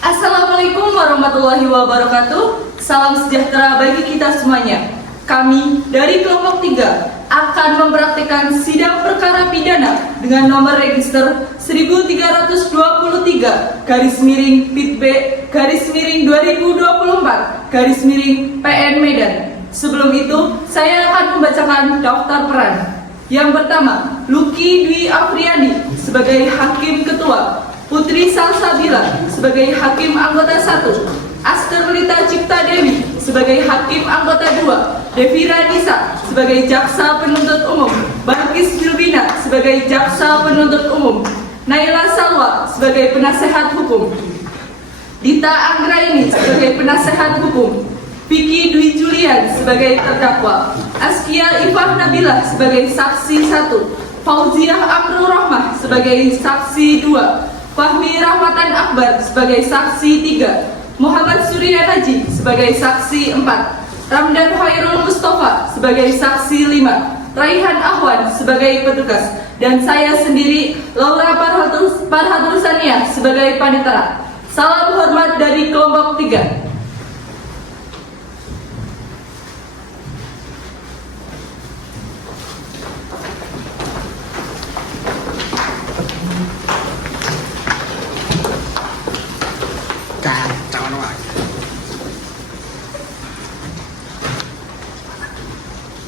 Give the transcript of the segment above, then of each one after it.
Assalamualaikum warahmatullahi wabarakatuh. Salam sejahtera bagi kita semuanya. Kami dari kelompok 3 akan mempraktikkan sidang perkara pidana dengan nomor register 132024/2024/PN Medan. Sebelum itu, saya akan membacakan daftar peran. Yang pertama, Luki Dwi Afriyadi sebagai Hakim Ketua, Putri Salsabila sebagai Hakim Anggota 1, Aster Lita Cipta Dewi sebagai Hakim Anggota 2, Devira Nisa sebagai Jaksa Penuntut Umum, Barkis Bilbina sebagai Jaksa Penuntut Umum, Naila Salwa sebagai Penasehat Hukum, Dita Anggraini sebagai Penasehat Hukum, Vicky Dwi Julian sebagai terdakwa, Askia Ifah Nabilah sebagai Saksi 1, Fauziah Amrul Rahmah sebagai Saksi 2, Fahmi Rahmatan Akbar sebagai Saksi 3, Muhammad Surya Haji sebagai Saksi 4, Ramdan Khairul Mustafa sebagai Saksi 5, Raihan Ahwan sebagai petugas, dan saya sendiri Laura Farhatul Sania sebagai panitera. Salam hormat dari kelompok 3.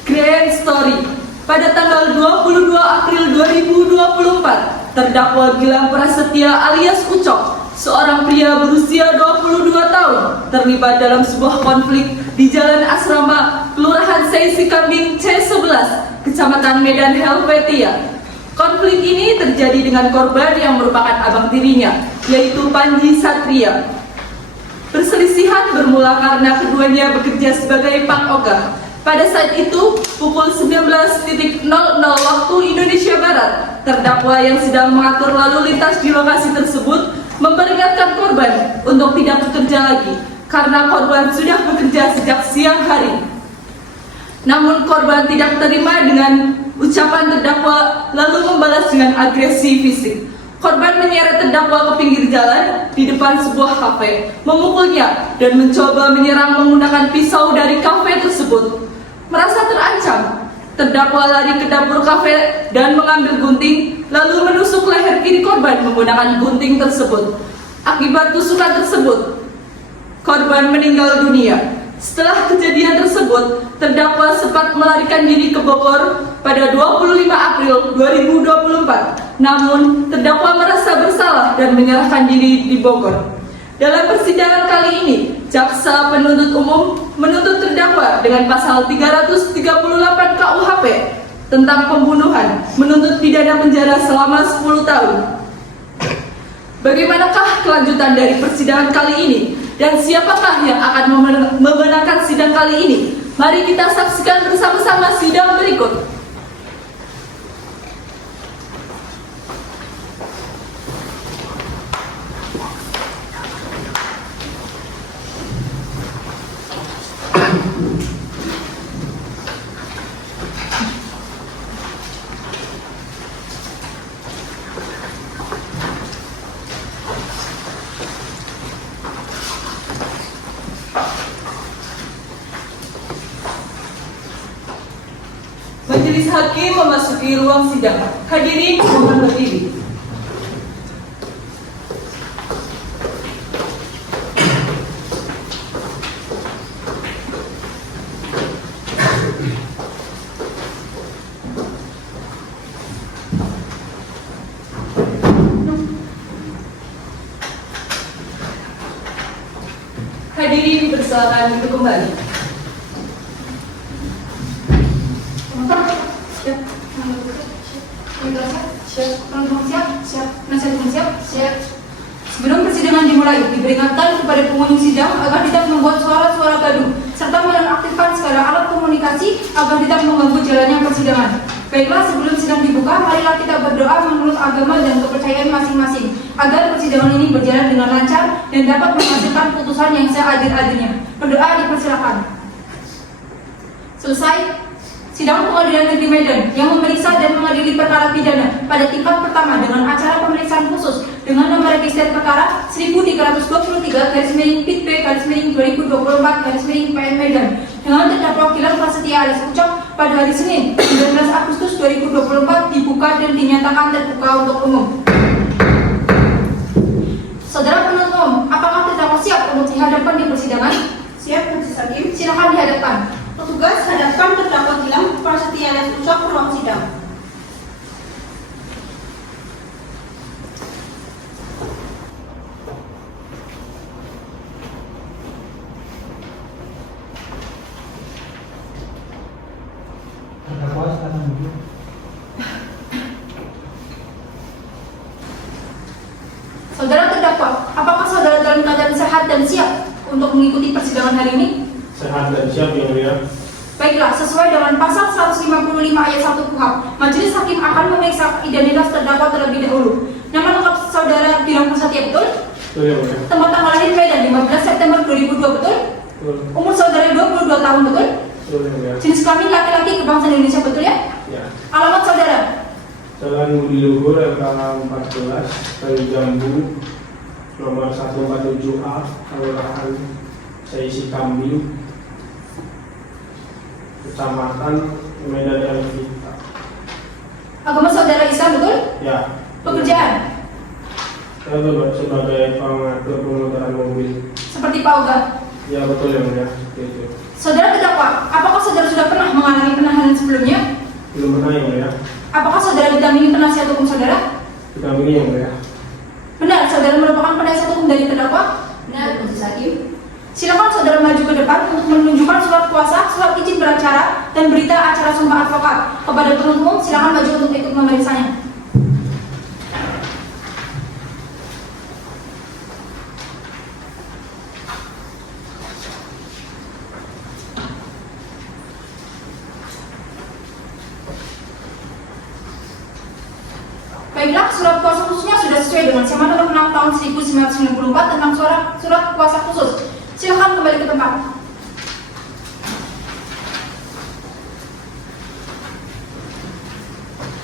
Grand Story. Pada tanggal 22 April 2024, terdakwa Gilang Prasetya alias Ucok, seorang pria berusia 22 tahun, terlibat dalam sebuah konflik di Jalan Asrama, Kelurahan Seisi Kambing C11, Kecamatan Medan Helvetia. Konflik ini terjadi dengan korban yang merupakan abang tirinya, yaitu Panji Satria. Perselisihan bermula karena keduanya bekerja sebagai pang-ogah. Pada saat itu, pukul 19.00 waktu Indonesia Barat, terdakwa yang sedang mengatur lalu lintas di lokasi tersebut memperingatkan korban untuk tidak bekerja lagi karena korban sudah bekerja sejak siang hari. Namun korban tidak terima dengan ucapan terdakwa lalu membalas dengan agresi fisik. Korban menyeret terdakwa ke pinggir jalan di depan sebuah kafe, memukulnya dan mencoba menyerang menggunakan pisau dari kafe tersebut. Merasa terancam, terdakwa lari ke dapur kafe dan mengambil gunting, lalu menusuk leher kiri korban menggunakan gunting tersebut. Akibat tusukan tersebut, korban meninggal dunia. Setelah kejadian tersebut, terdakwa sempat melarikan diri ke Bogor pada 25 April 2024. Namun, terdakwa merasa bersalah dan menyerahkan diri di Bogor. Dalam persidangan kali ini, Jaksa Penuntut Umum menuntut terdakwa dengan pasal 338 KUHP tentang pembunuhan, menuntut pidana penjara selama 10 tahun. Bagaimanakah kelanjutan dari persidangan kali ini? Dan siapakah yang akan memenangkan sidang kali ini? Mari kita saksikan bersama-sama sidang berikut. Majelis Hakim memasuki ruang sidang. Hadirin mohon berdiri. Hadirin dipersilakan duduk kembali. Sebelum persidangan dimulai, diperingatkan kepada pengunjung sidang agar tidak membuat suara-suara gaduh serta menonaktifkan segala alat komunikasi agar tidak mengganggu jalannya persidangan. Baiklah, sebelum sidang dibuka, marilah kita berdoa menurut agama dan kepercayaan masing-masing agar persidangan ini berjalan dengan lancar dan dapat menghasilkan putusan yang seadil-adilnya. Berdoa dipersilakan. Selesai. Sidang Pengadilan Negeri Medan yang memeriksa dan perkara pidana pada tingkat pertama dengan acara pemeriksaan khusus dengan nomor register perkara 1323-PIT-2024-PN Medan dengan terdakwa Gilang Prasetya alias Ucok pada hari Senin 19 Agustus 2024 dibuka dan dinyatakan terbuka untuk umum. Saudara penuntut umum, apakah terdakwa siap untuk dihadapkan di persidangan? Siap, Majelis Hakim. Silakan dihadapkan. Petugas hadapkan terdakwa Gilang Prasetya alias Ucok ke ruang sidang. Terdakwa silakan duduk. Saudara terdakwa, apakah saudara dalam keadaan sehat dan siap untuk mengikuti persidangan hari ini? Sehat dan siap yang mulia. Baiklah, sesuai dengan pasal 155 ayat 1 KUHP, Majelis Hakim akan memeriksa identitas terdakwa terlebih dahulu. Nama lengkap saudara Gilang Prasetya betul? Betul yang mulia. Tempat tanggal lahir Medan 15 September 2002 betul? Betul. Umur saudara 22 tahun betul? Betul yang mulia. Jenis kelamin laki-laki kebangsaan Indonesia betul ya? Ya. Alamat saudara? Jalan Budi Luhur LK 14 Kayu Jambu nomor 147A Kelurahan Seisi Kambing Kecamatan Medan Elvita. Agama saudara Islam betul? Ya. Pekerjaan? Saya sebagai pengatur pemutaran mobil. Seperti Pak Oga. Ya betul yang mulia. Seperti itu. Saudara terdakwa, apakah saudara sudah pernah mengalami penahanan sebelumnya? Belum pernah yang mulia. Apakah saudara didampingi penasihat hukum saudara? Didampingi yang mulia. Benar, saudara merupakan penasihat hukum dari terdakwa? Benar, Majelis Hakim. Silakan saudara maju ke depan untuk menunjukkan surat kuasa, surat izin beracara, dan berita acara sumpah advokat. Kepada penuntut umum, silakan maju untuk ikut memeriksanya. Baiklah, surat kuasa khususnya sudah sesuai dengan SEMA nomor 6 tahun 1994 tentang surat kuasa khusus. Silakan kembali ke tempat.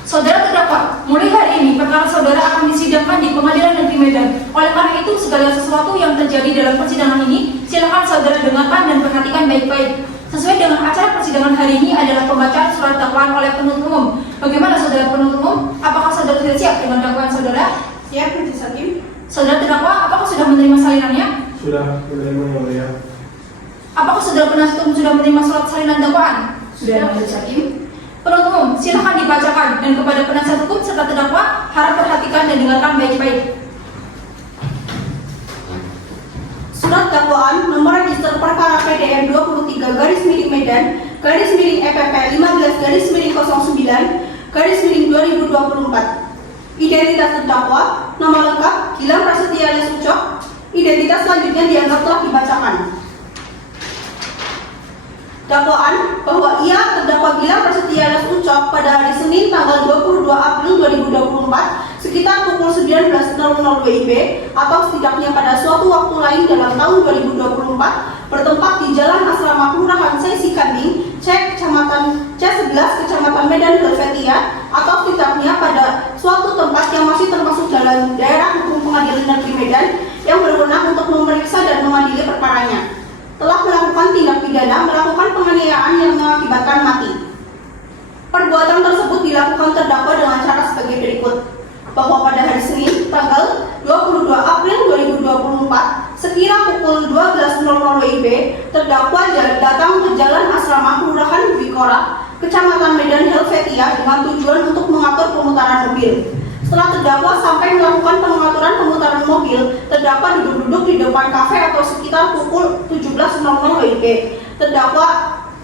Saudara terdakwa, mulai hari ini perkara saudara akan disidangkan di Pengadilan Negeri Medan. Oleh karena itu, segala sesuatu yang terjadi dalam persidangan ini, silakan saudara dengarkan dan perhatikan baik-baik. Sesuai dengan acara persidangan hari ini adalah pembacaan surat dakwaan oleh penuntut umum. Bagaimana saudara penuntut umum? Apakah saudara sudah siap dengan dakwaan saudara? Siap, Majelis Hakim. Saudara terdakwa, apakah sudah menerima salinannya? Sudah menerima yang mulia. Apakah saudara penasihat hukum sudah menerima surat salinan dakwaan? Sudah, Majelis Hakim. Penuntut umum, silakan dibacakan dan kepada penasihat hukum serta terdakwa harap perhatikan dan dengarkan baik-baik. Surat dakwaan nomor register perkara PDM 23/Medan /EPP 15/09/2024. Identitas terdakwa, nama lengkap Gilang Prasetya alias Ucok. Identitas selanjutnya dianggap telah dibacakan. Dakwaan bahwa ia terdakwa Gilang Prasetya alias Ucok pada hari Senin tanggal 22 April 2024 sekitar pukul 19.00 WIB atau setidaknya pada suatu waktu lain dalam tahun 2024 bertempat di Jalan Asrama Kelurahan Seisi Kambing, Kecamatan C11, Kecamatan Medan Helvetia atau setidaknya pada suatu tempat yang masih termasuk dalam daerah hukum Pengadilan Negeri Medan yang berwenang untuk memeriksa dan mengadili perkaranya, telah melakukan tindak pidana melakukan penganiayaan yang mengakibatkan mati. Perbuatan tersebut dilakukan terdakwa dengan cara sebagai berikut. Bahwa pada hari Senin tanggal 22 April 2024 sekira pukul 12.00 WIB terdakwa datang ke Jalan Asrama Kelurahan Bikora, Kecamatan Medan Helvetia dengan tujuan untuk mengatur pemutaran mobil. Setelah terdakwa sampai melakukan pengaturan pemutaran mobil, terdakwa duduk-duduk di depan kafe atau sekitar pukul 17.00 WIB. Terdakwa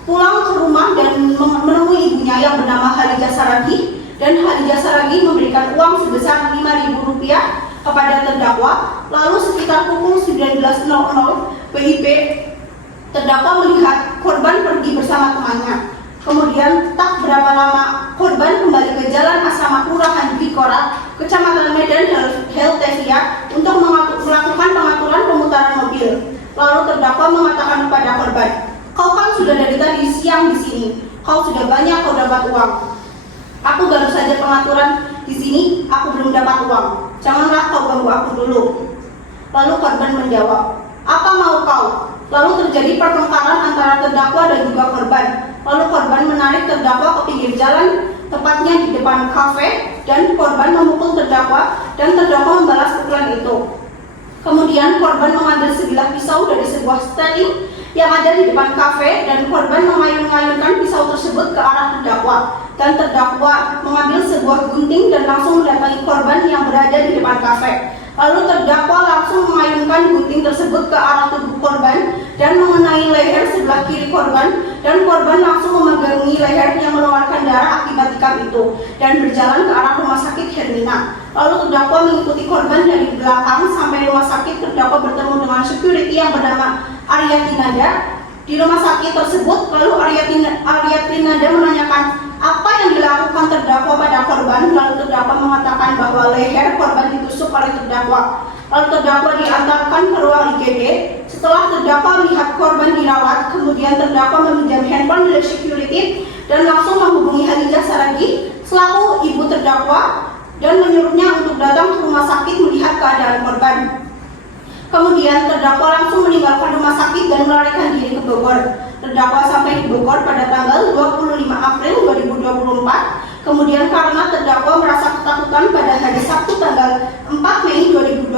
pulang ke rumah dan menemui ibunya yang bernama Harijah Saragi, dan Harijah Saragi memberikan uang sebesar Rp5.000 kepada terdakwa. Lalu sekitar pukul 19.00 WIB, terdakwa melihat korban pergi bersama temannya. Kemudian tak berapa lama korban kembali ke Jalan Asrama Kelurahan Bikora, Kecamatan Medan Helvetia untuk melakukan pengaturan pemutaran mobil. Lalu terdakwa mengatakan kepada korban, "Kau kan sudah dari tadi siang di sini. Kau sudah banyak kau dapat uang. Aku baru saja pengaturan di sini, aku belum dapat uang. Janganlah kau ganggu aku dulu. Lalu korban menjawab, apa mau kau? Lalu terjadi pertengkaran antara terdakwa dan juga korban. Lalu korban menarik terdakwa ke pinggir jalan, tepatnya di depan kafe, dan korban memukul terdakwa dan terdakwa membalas pukulan itu. Kemudian korban mengambil sebilah pisau dari sebuah standing yang ada di depan kafe dan korban mengayun-ayunkan pisau tersebut ke arah terdakwa, dan terdakwa mengambil sebuah gunting dan langsung mendatangi korban yang berada di depan kafe. Lalu terdakwa langsung mengayunkan gunting tersebut ke arah tubuh korban dan mengenai leher sebelah kiri korban, dan korban langsung memegangi leher yang mengeluarkan darah akibat tikam itu dan berjalan ke arah rumah sakit Hermina. Lalu terdakwa mengikuti korban dari belakang sampai rumah sakit. Terdakwa bertemu dengan security yang bernama Aryatinada di rumah sakit tersebut. Lalu Aryatinada menanyakan apa yang dilakukan terdakwa pada korban. Lalu terdakwa mengatakan bahwa leher korban ditusuk oleh terdakwa. Lalu terdakwa diantarkan ke ruang IGD. Setelah terdakwa melihat korban dirawat, kemudian terdakwa meminjam handphone milik security dan langsung menghubungi Hadijah Saragi selaku ibu terdakwa dan menyuruhnya untuk datang ke rumah sakit melihat keadaan korban. Kemudian terdakwa langsung meninggalkan rumah sakit dan melarikan diri ke Bogor. Terdakwa sampai di Bogor pada tanggal 25 April 2024. Kemudian karena terdakwa merasa ketakutan pada hari Sabtu tanggal 4 Mei 2024,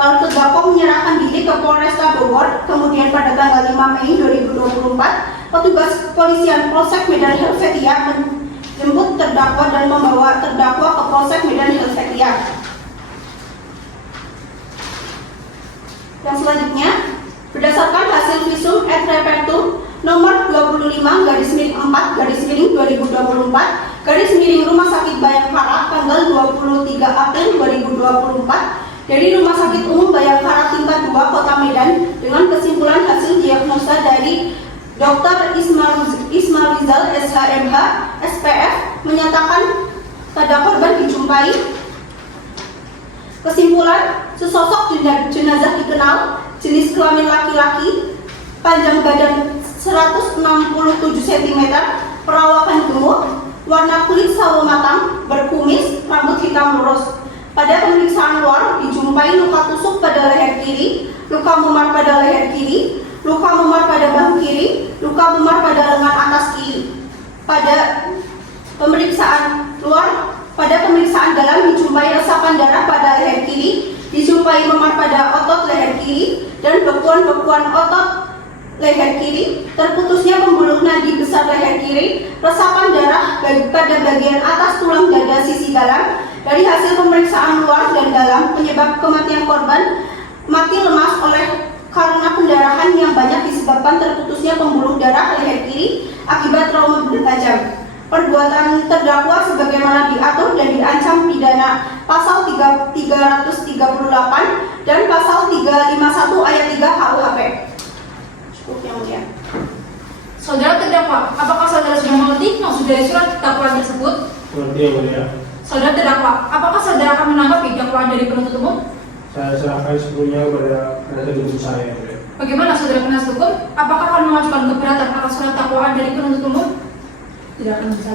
lalu terdakwa menyerahkan diri ke Polresta Bogor. Kemudian pada tanggal 5 Mei 2024, petugas kepolisian Polsek Medan Helvetia menjemput terdakwa dan membawa terdakwa ke Polsek Medan Helvetia. Yang selanjutnya, berdasarkan hasil visum et repertum nomor 25/4/2024 Rumah Sakit Bayangkara tanggal 23 April 2024 dari Rumah Sakit Umum Bayangkara tingkat 2 Kota Medan dengan kesimpulan hasil diagnosa dari Dr. Ismail Rizal SHMH SPF menyatakan pada korban dijumpai. Kesimpulan, sesosok jenazah dikenal, jenis kelamin laki-laki, panjang badan 167 cm, perawakan gemuk, warna kulit sawo matang, berkumis, rambut hitam lurus. Pada pemeriksaan luar dijumpai luka tusuk pada leher kiri, luka memar pada leher kiri, luka memar pada bahu kiri, luka memar pada lengan atas kiri. Pada pemeriksaan dalam dijumpai resapan darah pada leher kiri, dijumpai memar pada otot leher kiri dan bekuan-bekuan otot leher kiri, terputusnya pembuluh nadi besar leher kiri, resapan darah pada bagian atas tulang dada sisi dalam. Dari hasil pemeriksaan luar dan dalam, penyebab kematian korban mati lemas karena pendarahan yang banyak disebabkan terputusnya pembuluh darah leher kiri akibat trauma benda tajam. Perbuatan terdakwa sebagaimana diatur dan diancam pidana pasal 338 dan pasal 351 ayat 3 KUHP. Cukup yang mulia. Saudara terdakwa, apakah saudara sudah mengerti maksud dari surat dakwaan tersebut? Mengerti yang mulia. Saudara terdakwa, apakah saudara akan menanggapi dakwaan dari penuntut umum? Saya serahkan sepenuhnya kepada penasihat hukum saya yang mulia. Bagaimana saudara penasihat hukum? Apakah akan mengajukan keberatan atas surat dakwaan dari penuntut umum? Tidak akan bisa.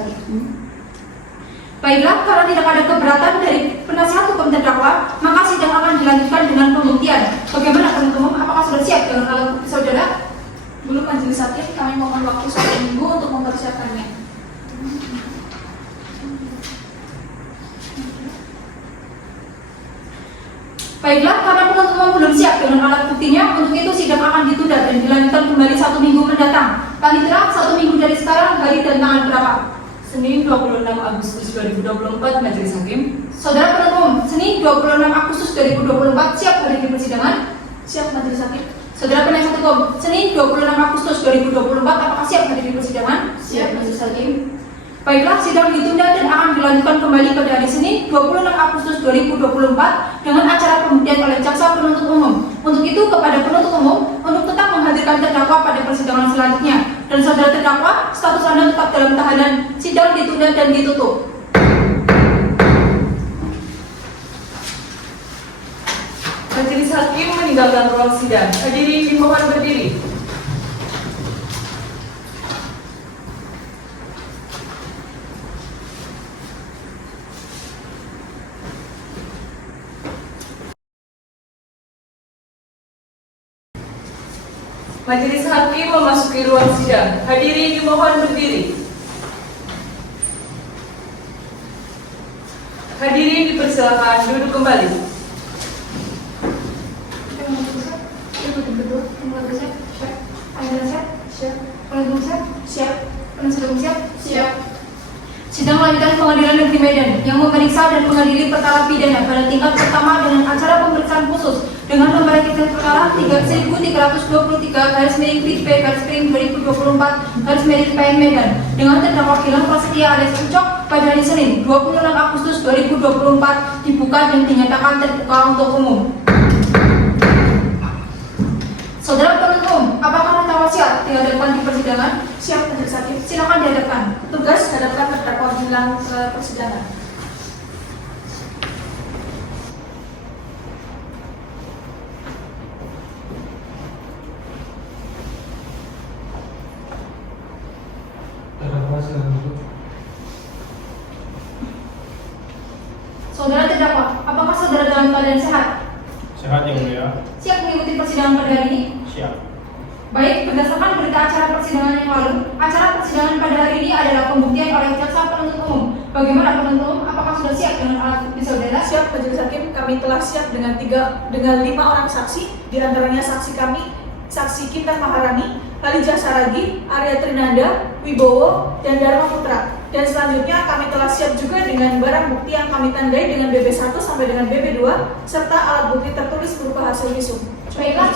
Baiklah, karena tidak ada keberatan dari penasihat hukum terdakwa, maka sidang akan dilanjutkan dengan pembuktian. Bagaimana penuntut umum? Apakah sudah siap dengan alat bukti saudara? Belum majelis hakim, kami mohon waktu 1 minggu untuk mempersiapkannya. Baiklah, karena penuntut umum belum siap dengan alat buktinya, untuk itu sidang akan ditunda dan dilanjutkan kembali 1 minggu mendatang. Panitera, 1 minggu dari sekarang, hari dan tanggal berapa? Senin 26 Agustus 2024, Majelis Hakim. Saudara penuntut umum, Senin 26 Agustus 2024 siap hadir di persidangan? Siap majelis hakim. Saudara penasihat hukum, Senin 26 Agustus 2024 apakah siap hadir di persidangan? Siap majelis hakim. Baiklah, sidang ditunda dan akan dilanjutkan kembali pada hari Senin 26 Agustus 2024 dengan acara pembuktian oleh jaksa penuntut umum. Untuk itu, kepada penuntut umum untuk tetap menghadirkan terdakwa pada persidangan selanjutnya. Dan saudara terdakwa, status Anda tetap dalam tahanan. Sidang ditunda dan ditutup. Majelis Hakim meninggalkan ruang sidang. Hadirin dimohon berdiri. Majelis hakim memasuki ruang sidang. Hadirin dimohon berdiri. Hadirin dipersilakan duduk kembali. Sidang lanjutan Pengadilan Negeri Medan yang memeriksa dan mengadili perkara pidana pada tingkat pertama dengan acara pemeriksaan khusus dengan nomor registrasi perkara 3323-PB/2024 Medan dengan terdakwa Gilang Prasetya alias Ucok pada hari Senin 26 Agustus 2024 dibuka dan dinyatakan terbuka untuk umum. Saudara penuntut umum, apakah terdakwa siap dihadapkan di persidangan? Siap, majelis hakim. Silakan dihadapkan. Tugas hadapkan terdakwa Gilang ke persidangan. Terdakwa silakan duduk. Saudara terdakwa, apakah saudara dalam keadaan sehat? Sehat yang mulia. Siap mengikuti persidangan pada hari ini? Siap. Baik, berdasarkan berita acara persidangan yang lalu, acara persidangan pada hari ini adalah pembuktian oleh jaksa penuntut umum. Bagaimana penuntut umum? Apakah sudah siap dengan alat bukti saudara? Siap, majelis hakim. Kami telah siap dengan 5 orang saksi, diantaranya saksi kami, saksi Kintan Maharani, Halijah Saragi, Arya Trinanda, Wibowo, dan Dharma Putra. Dan selanjutnya kami telah siap juga dengan barang bukti yang kami tandai dengan BB1 sampai dengan BB2 serta alat bukti tertulis berupa hasil visum. Baiklah,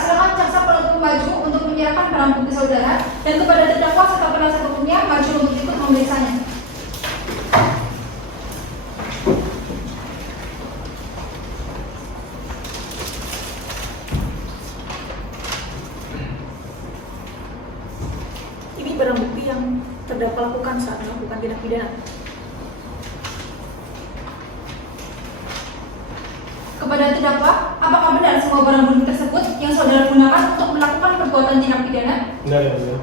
silakan jaksa penuntut maju untuk menyerahkan barang bukti saudara dan kepada terdakwa serta penasihat hukumnya maju untuk ikut memeriksanya. Ini barang bukti yang terdakwa lakukan saat melakukan tindak pidana. Kepada terdakwa, apakah benar semua barang bukti tersebut yang saudara gunakan untuk melakukan perbuatan tindak pidana? Benar yang mulia.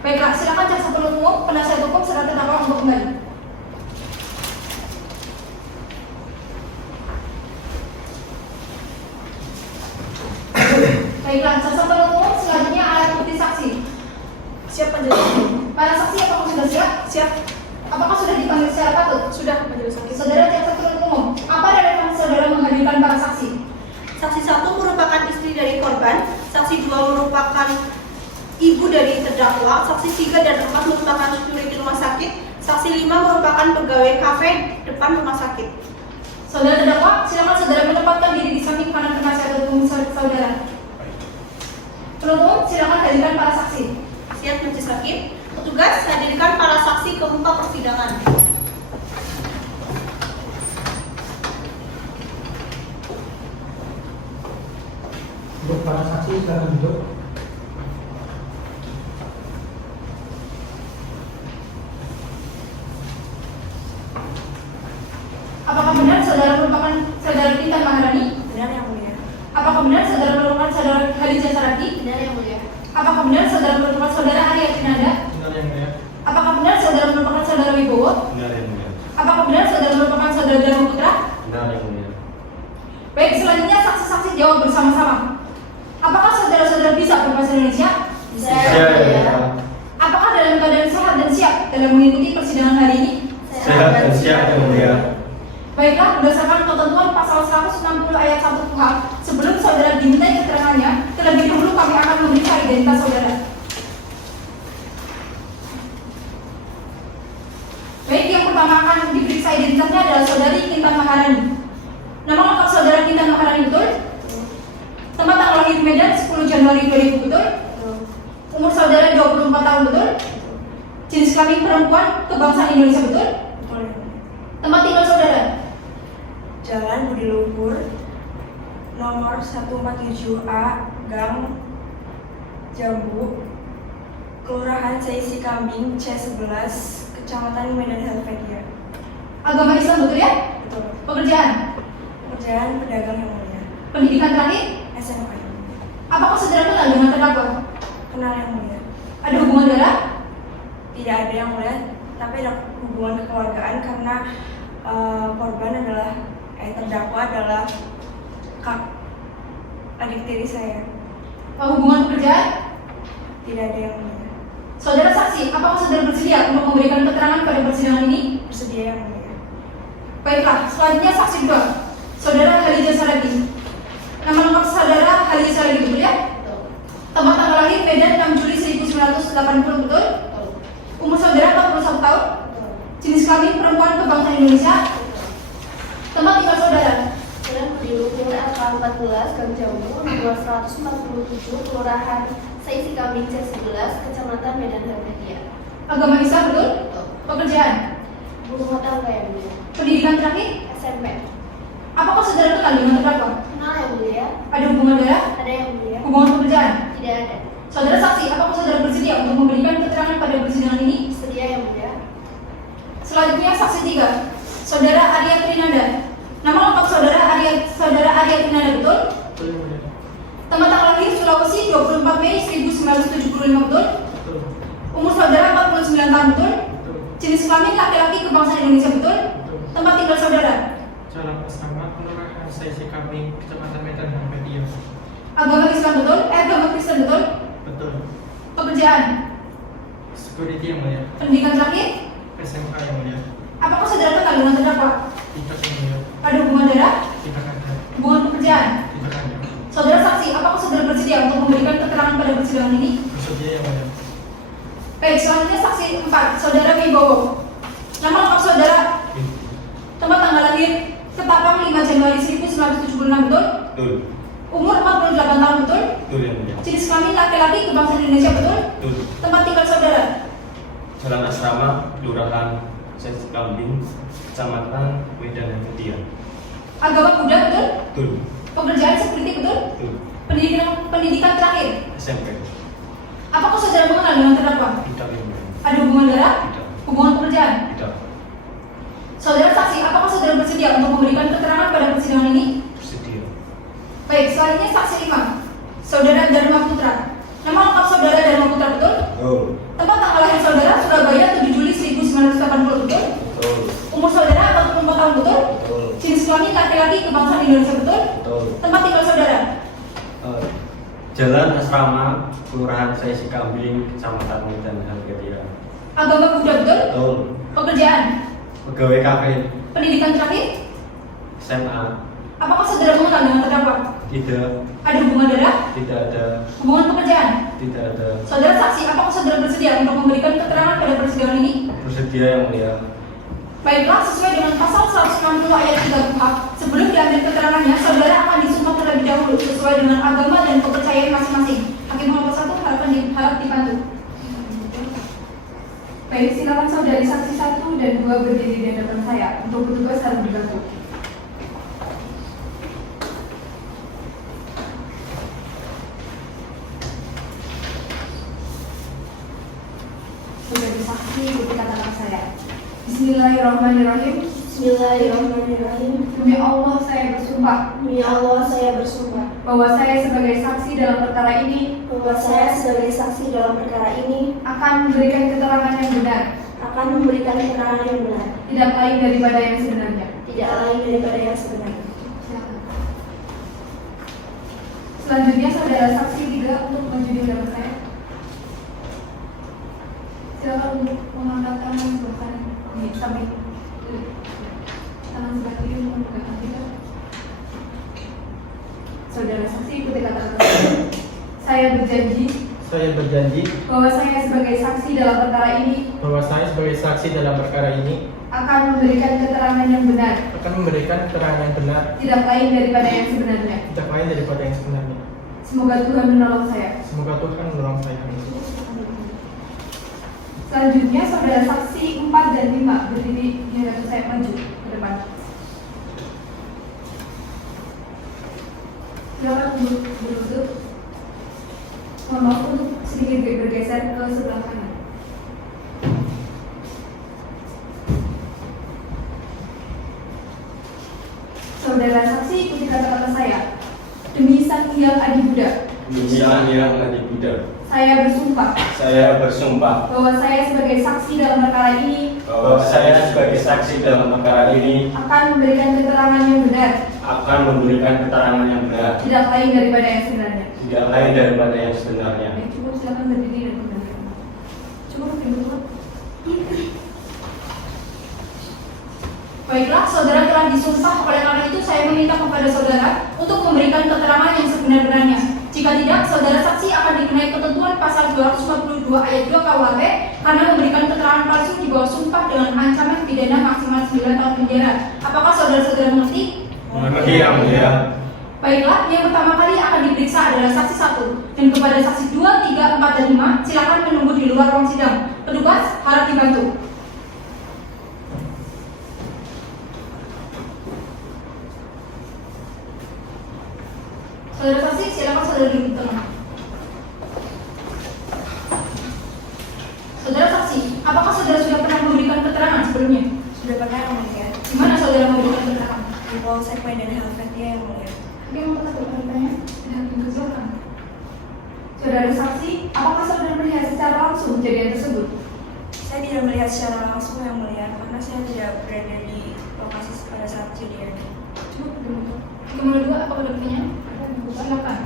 Baiklah, silakan jaksa penuntut umum, penasihat hukum serta terdakwa untuk kembali. Baiklah, jaksa penuntut umum, selanjutnya alat bukti saksi. Siap, majelis hakim. Para saksi apakah sudah siap? Siap, Apakah sudah dipanggil secara patut? sudah, majelis hakim. Saudara jaksa penuntut umum, apa relevansi saudara menghadirkan para saksi? Saksi 1 merupakan istri dari korban, saksi 2 merupakan ibu dari terdakwa, saksi 3 dan 4 merupakan security rumah sakit, saksi 5 merupakan pegawai kafe depan rumah sakit. Saudara terdakwa, silakan saudara menempatkan diri di samping kanan penasihat hukum saudara. Penuntut umum, silakan hadirkan para saksi. Siap, majelis hakim. Petugas, hadirkan para saksi ke muka persidangan. Untuk para saksi silakan duduk. Apakah benar saudara merupakan saudara Kintan Maharani? Benar yang mulia. Apakah benar saudara merupakan saudara Halijah Saragi? Benar yang mulia. Apakah benar saudara merupakan saudara Arya Trinanda? Benar yang mulia. Apakah benar saudara merupakan saudara Wibowo? Benar yang mulia. Apakah benar saudara merupakan saudara Dharma Putra? Benar yang mulia. Baik, selanjutnya saksi-saksi jawab bersama-sama. Apakah saudara-saudara bisa berbahasa Indonesia? Bisa. Apakah dalam keadaan sehat dan siap dalam mengikuti persidangan hari ini? Sehat dan siap yang mulia. Baiklah, berdasarkan ketentuan pasal 160 ayat 1 KUHP, sebelum saudara dimintai keterangannya, terlebih dahulu kami akan memeriksa identitas saudara. Baik, yang pertama akan diperiksa identitasnya adalah saudari Kintan Maharani. Nama lengkap saudara Kintan Maharani betul? Tempat tanggal lahir Medan 10 Januari 2000 betul? Umur saudara 24 tahun betul? Jenis kelamin perempuan, kebangsaan Indonesia betul? Tempat tinggal saudara? Jalan Budi Luhur, nomor 147A, Gang Jambu, Kelurahan Seisi Kambing, C11, Kecamatan Medan Helvetia. Agama Islam betul ya? Betul. Pekerjaan? Pekerjaan pedagang yang mulia. Pendidikan terakhir? SMA. Apakah saudara kenal dengan terdakwa? Kenal yang mulia. Ada hubungan darah? Tidak ada yang mulia, tapi ada hubungan kekeluargaan karena korban adalah terdakwa adalah adik tiri saya. Hubungan pekerjaan? Tidak ada yang mulia. Saudara saksi, apakah saudara bersedia untuk memberikan keterangan pada persidangan ini? Bersedia yang mulia. Baiklah, selanjutnya saksi kedua, Saudara Halija Saragi. Nama lengkap saudara Halija Saragi, betul ya? Tempat tanggal lahir Medan 6 Juli 1980, betul? Umur saudara 41 tahun? Jenis kelamin perempuan kebangsaan Indonesia? Tempat tinggal saudara? Jalan Penduduk RK 14 Gang Jambu nomor 147 Kelurahan Saisi Kambing C11 Kecamatan Medan Hermetia. Agama Islam, betul? Pekerjaan? Rumah tangga yang mulia. Pendidikan terakhir? SMP. Apakah saudara kenal dengan terdakwa? Kenal yang mulia. Ada hubungan darah? Ada yang mulia. Hubungan pekerjaan? Tidak ada. Saudara saksi, apakah saudara bersedia untuk memberikan keterangan pada persidangan ini? Sedia yang mulia. Selanjutnya saksi tiga, Saudara Arya Trinanda. Nama lengkap saudara Arya Trinanda, betul? Betul yang mulia. Tempat tanggal lahir Sulawesi 24 Mei 1975, betul? Betul. Umur saudara 49 tahun, betul? Betul. Jenis kelamin laki-laki kebangsaan Indonesia, betul? Betul. Tempat tinggal saudara? Jalan Asrama Kelurahan Saisi Kambing Kecamatan Medan Hermetia. Agama Islam, betul? Agama Kristen, betul? Betul. Pekerjaan? Security yang mulia. Pendidikan terakhir? SMK yang mulia. Apakah saudara kenal dengan terdakwa? Tidak yang mulia. Ada hubungan darah? Tidak ada. Hubungan pekerjaan? Tidak ada. Saudara saksi, apakah saudara bersedia untuk memberikan keterangan pada persidangan ini? Bersedia yang mulia. Baik, selanjutnya saksi 4, Saudara Wibowo. Nama lengkap saudara, tempat tanggal lahir Ketapang 5 Januari 1976, betul? Betul. Umur 48 tahun, betul? Betul yang mulia. Jenis kelamin laki-laki kebangsaan Indonesia, betul? Betul. Tempat tinggal saudara? Jalan Asrama Kelurahan Saisi Kambing Kecamatan Medan Hermetia. Agama Buddha, betul? Betul. Pekerjaan seperti, betul? Betul. Pendidikan terakhir? SMP. Apakah saudara mengenal dengan terdakwa? Tidak yang mulia. Ada hubungan darah? Tidak. Hubungan pekerjaan? Tidak. Saudara saksi, apakah saudara bersedia untuk memberikan keterangan pada persidangan ini? Bersedia. Baik, selanjutnya saksi 5, Saudara Dharma Putra. Nama lengkap saudara Dharma Putra, betul? Betul. Tempat tanggal lahir saudara Surabaya 7 Juli 1980, betul? Betul. Umur saudara 44 tahun, betul? Betul. Jenis kelamin laki-laki kebangsaan Indonesia, betul? Betul. Tempat tinggal saudara? Jalan Asrama Kelurahan Saisi Kambing Kecamatan Medan Hermetia. Agama Buddha, betul? Betul. Pekerjaan? Pegawai kafe. Pendidikan terakhir? SMA. Apakah saudara mengenal dengan terdakwa? Tidak. Ada hubungan darah? Tidak ada. Hubungan pekerjaan? Tidak ada. Saudara saksi, apakah saudara bersedia untuk memberikan keterangan pada persidangan ini? Bersedia yang mulia. Baiklah, sesuai dengan pasal 160 ayat 3 KUHP, sebelum diambil keterangannya, saudara akan disumpah terlebih dahulu sesuai dengan agama dan kepercayaan masing-masing. Hakim nomor 1 harap dibantu. Baik, silakan saudari saksi 1 dan 2 berdiri di hadapan saya. Untuk petugas harap dibantu. Saudari saksi, ikuti kata-kata saya. Bismillahirrahmanirrahim. Bismillahirrahmanirrahim. Demi Allah saya bersumpah Demi Allah saya bersumpah bahwa saya sebagai saksi dalam perkara ini bahwa saya sebagai saksi dalam perkara ini akan memberikan keterangan yang benar, akan memberikan keterangan yang benar, tidak lain daripada yang sebenarnya. tidak lain daripada yang sebenarnya. Selanjutnya saudara saksi 3 untuk maju di hadapan saya. Silakan untuk mengangkat tangan sebelah kanan di samping tangan sebelah kiri untuk mengangkat kita. Saudara saksi ikuti kata-kata saya. Saya berjanji bahwa saya sebagai saksi dalam perkara ini akan memberikan keterangan yang benar, tidak lain daripada yang sebenarnya. Semoga Tuhan menolong saya. Selanjutnya saudara saksi 4 dan 5 berdiri di hadapan saya, maju ke depan. Silakan untuk duduk. Mohon maaf untuk sedikit bergeser ke sebelah kanan. Saudara saksi ikuti kata-kata saya. Demi Sang Hyang Adi Buddha, saya bersumpah bahwa saya sebagai saksi dalam perkara ini akan memberikan keterangan yang benar, tidak lain daripada yang sebenarnya. tidak lain daripada yang sebenarnya. Cukup, silakan berdiri dan kembali. Cukup, cukup. Baiklah, saudara telah disumpah, oleh karena itu saya meminta kepada saudara untuk memberikan keterangan yang sebenar-benarnya. Jika tidak, saudara saksi akan dikenai ketentuan pasal 242 ayat 2 KUHP karena memberikan keterangan palsu di bawah sumpah dengan ancaman pidana maksimal 9 tahun penjara. Apakah saudara-saudara mengerti? Mengerti yang mulia. Baiklah, yang pertama kali akan diperiksa adalah saksi 1 dan kepada saksi 2, 3, 4, dan 5 silakan menunggu di luar ruang sidang. Petugas harap dibantu. Saudara saksi, silakan saudara duduk di tengah. Saudara saksi, apakah saudara sudah pernah memberikan keterangan sebelumnya? Sudah pernah yang mulia. Di mana saudara memberikan keterangan? Di Polsek Medan Helvetia yang mulia. Yang mana bertanya? Dan silakan. Saudara saksi, apakah saudara melihat secara langsung kejadian tersebut? Saya tidak melihat secara langsung yang mulia karena saya tidak berada di lokasi pada saat kejadian. Kemudian dua, apa ada pertanyaan? Silakan.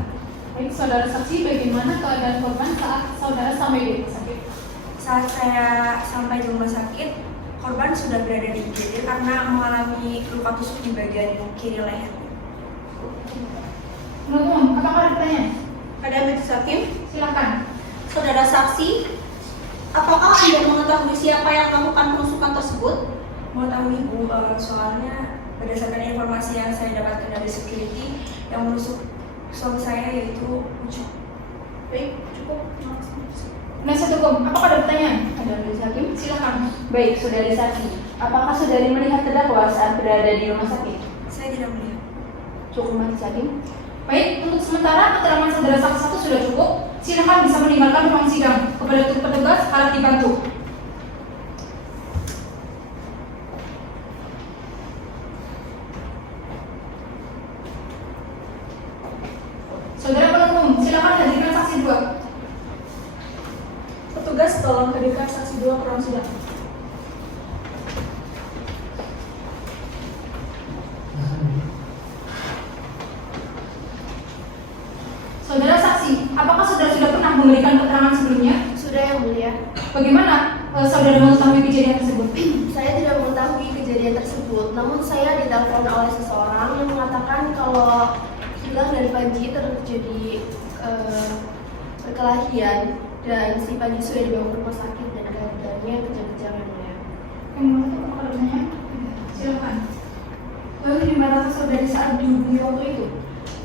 Baik, saudara saksi, bagaimana keadaan korban saat saudara sampai di rumah sakit? Saat saya sampai di rumah sakit, korban sudah berada di IGD karena mengalami luka tusuk di bagian kiri leher. Menurut apakah ada pertanyaan? Pada majelis hakim, Silakan. saudara saksi, apakah Anda mengetahui siapa yang melakukan penusukan tersebut? Mengetahui Bu, soalnya berdasarkan informasi yang saya dapatkan dari security yang menusuk suami saya yaitu Ucok. Baik, cukup. Penasihat hukum, apakah ada pertanyaan? Ada majelis hakim? Silakan. Baik, saudari saksi, apakah saudari melihat terdakwa saat berada di rumah sakit? Saya tidak melihat. Cukup, majelis hakim. Baik, untuk sementara keterangan saudara saksi 1 sudah cukup. Silakan bisa meninggalkan ruang sidang. Kepada petugas harap dibantu. Saudara penuntut umum, silakan hadirkan saksi 2. Petugas tolong hadirkan saksi 2 ke ruang sidang. Saudara saksi, apakah saudara sudah pernah memberikan keterangan sebelumnya? Sudah yang mulia. Bagaimana saudara mengetahui kejadian tersebut? Saya tidak mengetahui kejadian tersebut, namun saya ditelepon oleh seseorang yang mengatakan kalau Gilang dan Panji terjadi perkelahian dan si Panji sudah dibawa ke rumah sakit dan keadaannya kejang-kejang yang mulia. Menurut apakah ada pertanyaan? Silakan. Lalu di mana saudara saat dihubungi waktu itu?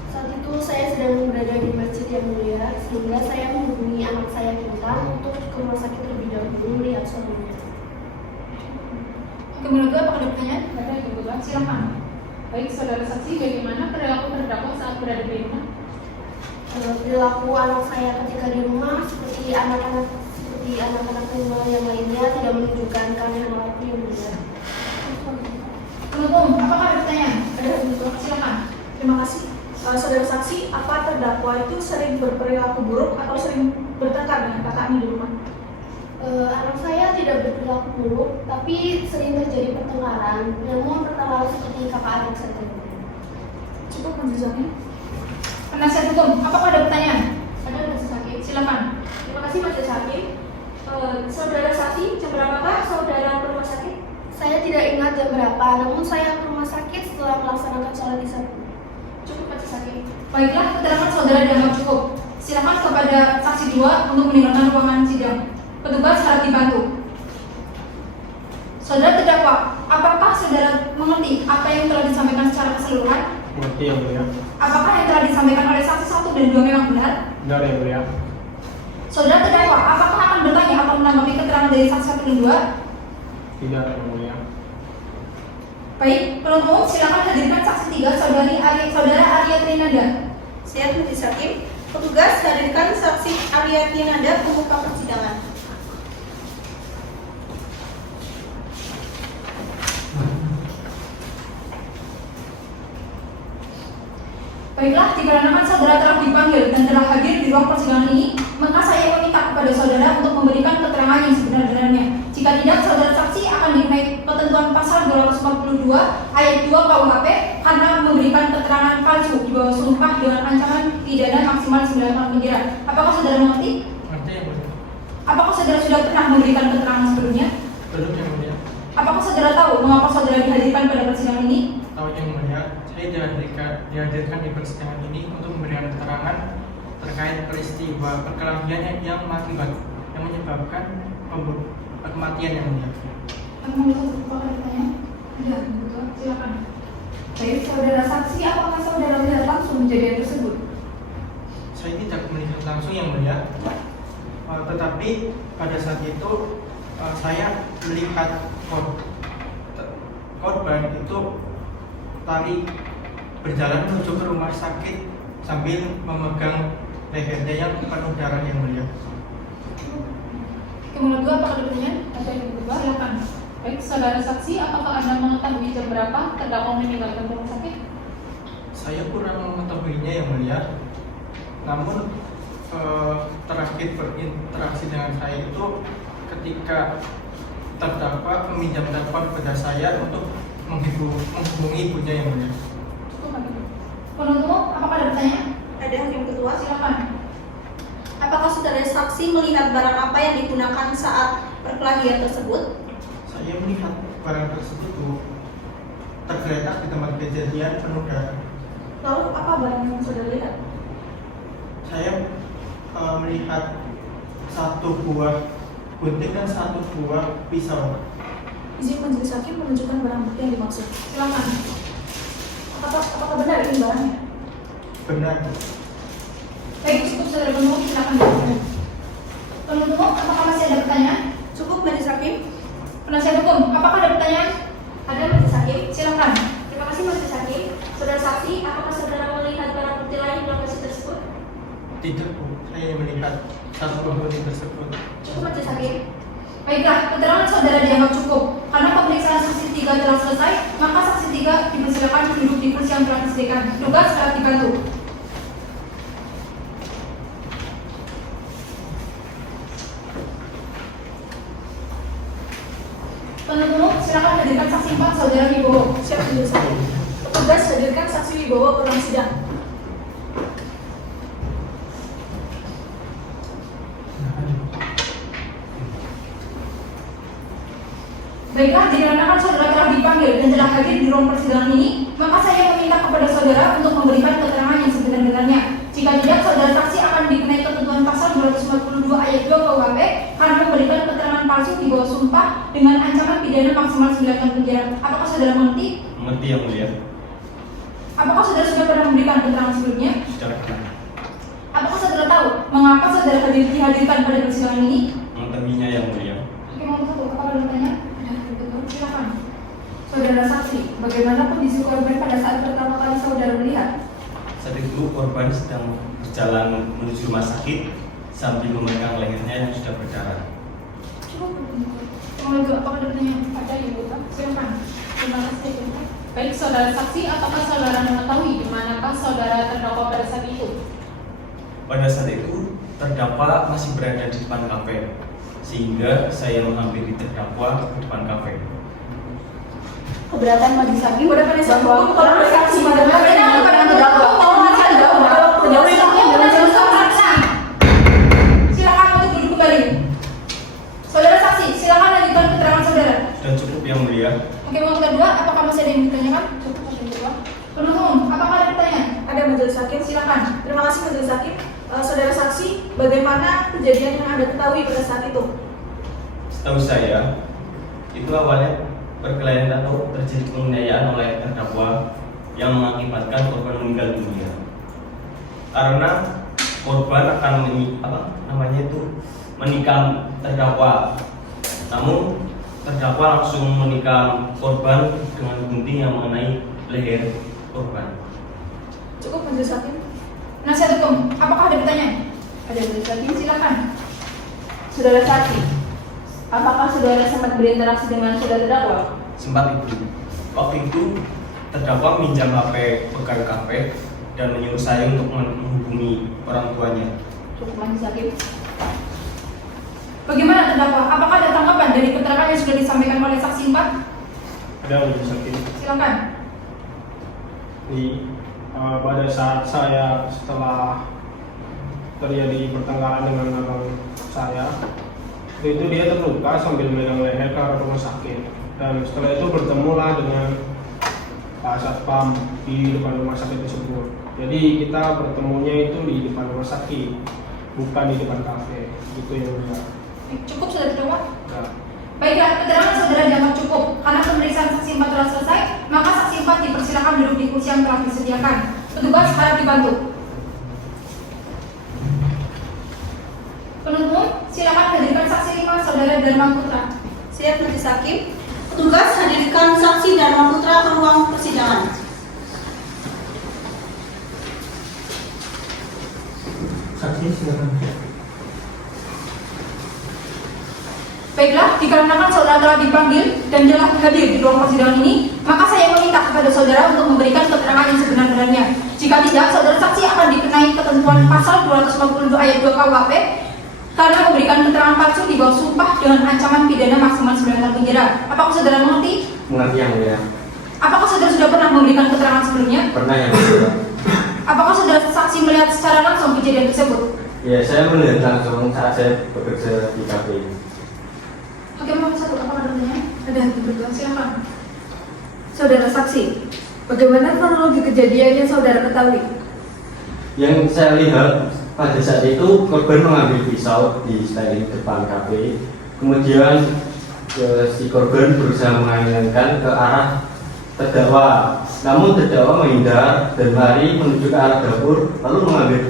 Saat itu saya sedang berada di masjid yang mulia, sehingga saya menghubungi anak saya Kintan untuk ke rumah sakit terlebih dahulu melihat suaminya. Kemudian apakah ada pertanyaan? Ada kebetulan. Silakan. Baik, saudara saksi, bagaimana perilaku terdakwa saat berada di rumah? Perilaku anak saya ketika di rumah seperti anak-anak tunggal yang lainnya tidak menunjukkan keanehan apapun yang mulia. Penuntut, apakah ada pertanyaan? Ada penuntut. Silakan. Terima kasih. Saudara saksi, apa terdakwa itu sering berperilaku buruk atau sering bertengkar dengan kakaknya di rumah? Anak saya tidak berperilaku buruk, tapi sering terjadi pertengkaran, namun pertengkaran seperti kakak adik saja. Cukup menjelaskan. Penasihat hukum, apakah ada pertanyaan? Ada majelis hakim. Silakan. Terima kasih majelis hakim. Saudara saksi, jam berapakah saudara ke rumah sakit? Saya tidak ingat jam berapa, namun saya ke rumah sakit setelah melaksanakan sholat isya. Cukup majelis hakim. Baiklah, keterangan saudara dianggap cukup. Silakan kepada saksi 2 untuk meninggalkan ruangan sidang. Petugas harap dibantu. Saudara terdakwa, apakah saudara mengerti apa yang telah disampaikan secara keseluruhan? Mengerti yang mulia. Apakah yang telah disampaikan oleh saksi 1 dan 2 memang benar? Benar yang mulia. Saudara terdakwa, apakah akan bertanya atau menanggapi keterangan dari saksi 1 dan 2? Tidak yang mulia. Baik, penuntut umum silakan hadirkan saksi 3, saudara Arya Trinanda. Siap majelis hakim, petugas hadirkan saksi Arya Trinanda pembuka persidangan. Baiklah, jika nama saudara telah dipanggil dan telah hadir di ruang persidangan ini, maka saya meminta kepada saudara untuk memberikan keterangan yang sebenar-benarnya. Jika tidak, saudara saksi akan dikenai ketentuan ketentuan pasal 242 ayat 2 KUHP karena memberikan keterangan palsu di bawah sumpah dengan ancaman pidana maksimal 9 tahun penjara. Apakah saudara mengerti? Ngerti yang mulia? Apakah saudara sudah pernah memberikan keterangan sebelumnya? Belum yang mulia. Apakah saudara tahu mengapa saudara dihadirkan pada persidangan ini? Tahu yang mulia, saya dihadirkan di persidangan ini untuk memberikan keterangan terkait peristiwa perkelahian yang menyebabkan kematian yang mulia. Apakah ditanya? Ada, betul. Silakan. Baik, saudara saksi, apakah saudara melihat langsung kejadian tersebut? Saya tidak melihat langsung yang mulia, tetapi pada saat itu saya melihat korban itu lari berjalan menuju ke rumah sakit sambil memegang lehernya yang penuh darah yang mulia. Yang kedua, apakah ada pertanyaan? Ada yang berubah? Silakan. Baik, saudara saksi, apakah Anda mengetahui jam berapa terdakwa meninggalkan rumah sakit? Saya kurang mengetahuinya yang mulia, namun terakhir berinteraksi dengan saya itu ketika terdakwa meminjam telepon kepada saya untuk menghubungi ibunya yang mulia. Penuntut, apakah ada pertanyaan? Ada hakim ketua. Silakan. Apakah saudara saksi melihat barang apa yang digunakan saat perkelahian tersebut? Saya melihat barang tersebut tergeletak di tempat kejadian penuh darah. Lalu apa barang yang saudara lihat? Saya melihat satu buah gunting dan satu buah pisau. Izin majelis hakim menunjukkan barang bukti yang dimaksud. Silakan. Apakah benar ini barangnya? Benar. Baik, cukup saudara penuntut, silakan. Penuntut, apakah masih ada pertanyaan? Cukup majelis hakim. Penasihat hukum, apakah ada pertanyaan? Ada majelis hakim. Silakan. Terima kasih majelis hakim. Saudara saksi, apakah saudara melihat barang bukti lain di lokasi tersebut? Tidak, Bu. Saya melihat satu buah gunting tersebut. Cukup majelis hakim. Baiklah, keterangan saudara dianggap cukup. Karena pemeriksaan saksi 3 telah selesai, maka saksi 3 dipersilakan duduk di kursi yang telah disediakan. Tugas harap dibantu. Penuntut, silakan hadirkan saksi 4 saudara Wibowo. Siap majelis hakim. Petugas hadirkan saksi Wibowo ke ruang sidang. Baiklah, dikarenakan saudara telah dipanggil dan telah hadir di ruang persidangan ini, maka saya meminta kepada saudara untuk memberikan keterangan yang sebenar-benarnya. Jika tidak, saudara saksi akan dikenai ketentuan pasal 242 ayat 2 KUHP karena memberikan keterangan palsu di bawah sumpah dengan ancaman pidana maksimal 9 tahun penjara. Apakah saudara mengerti? Mengerti yang mulia? Apakah saudara sudah pernah memberikan keterangan sebelumnya? Secara kenal. Apakah saudara tahu mengapa saudara dihadirkan pada persidangan ini? Mengetahuinya yang mulia. Oke, mau satu, apakah ada pertanyaan? Silakan. Saudara saksi, bagaimana kondisi korban pada saat pertama kali saudara melihat? Saat itu korban sedang berjalan menuju rumah sakit sambil memegang lehernya yang sudah berdarah. Apakah ada pertanyaan? Ada yang buta? Silakan. Terima kasih. Baik, saudara saksi, apakah saudara mengetahui di manakah saudara terdakwa pada saat itu? Pada saat itu terdakwa masih berada di depan kafe, sehingga saya menghampiri terdakwa ke depan kafe. Keberatan majelis hakim Kepada penasihat hukum, bahwa kalau saksi pada terdakwa mau mengatakan bahwa silakan untuk duduk kembali. Saudara saksi, silakan lanjutkan keterangan saudara. Sudah cukup yang mulia. Oke, mau kedua, apakah masih ada yang ditanyakan? Cukup yang kedua. Penuntut, apakah ada pertanyaan? Ada majelis hakim. Silakan. Terima kasih majelis hakim. Saudara saksi, bagaimana kejadian yang Anda ketahui pada saat itu? Setahu saya, itu awalnya perkelahian atau terjadi penganiayaan oleh terdakwa yang mengakibatkan korban meninggal dunia. Karena korban akan menikam terdakwa, namun terdakwa langsung menikam korban dengan gunting yang mengenai leher korban. Cukup majelis hakim. Penasihat hukum, apakah ada pertanyaan? Ada majelis hakim, silakan. Saudara saksi, apakah saudara sempat berinteraksi dengan saudara terdakwa? Sempat itu. Waktu itu terdakwa minjam HP pegawai kafe dan menyuruh saya untuk menghubungi orang tuanya. Cukup majelis hakim. Bagaimana terdakwa? Apakah ada tanggapan dari keterangan yang sudah disampaikan oleh saksi 4? Ada majelis hakim. Silakan. Pada saat saya setelah terjadi pertengkaran dengan abang saya, itu dia terluka sambil megang leher ke arah rumah sakit, dan setelah itu bertemulah dengan Pak Satpam di depan rumah sakit tersebut. Jadi kita bertemunya itu di depan rumah sakit, bukan di depan kafe. Gitu yang mulia. Cukup sudah terdakwa? Ya. Baiklah, keterangan saudara dianggap cukup. Karena pemeriksaan saksi 4 telah selesai, maka saksi 4 dipersilakan duduk di kursi yang telah disediakan. Petugas harap dibantu. Penuntut, silakan hadirkan saksi 5 saudara Dharma Putra. Siap majelis hakim. Petugas hadirkan saksi Dharma Putra ke ruang persidangan. Saksi silakan. Baiklah, dikarenakan saudara telah dipanggil dan telah hadir di ruang persidangan ini, maka saya meminta kepada saudara untuk memberikan keterangan yang sebenar-benarnya. Jika tidak, saudara saksi akan dikenai ketentuan pasal 252 ayat 2 KUHP karena memberikan keterangan palsu di bawah sumpah dengan ancaman pidana maksimal 9 tahun penjara. Apakah saudara mengerti? Mengerti yang mulia. Apakah saudara sudah pernah memberikan keterangan sebelumnya? Pernah yang mulia. Apakah saudara saksi melihat secara langsung kejadian tersebut? Ya, saya melihat langsung saat saya bekerja di kafe. Hakim nomor 1, apa ada pertanyaan? Ada betul, silakan. Saudara saksi, bagaimana kronologi kejadian yang saudara ketahui? Yang saya lihat pada saat itu korban mengambil pisau di styling depan kafe, kemudian si korban berusaha mengaitkan ke arah terdakwa, namun terdakwa menghindar dan lari menuju ke arah dapur, lalu mengambil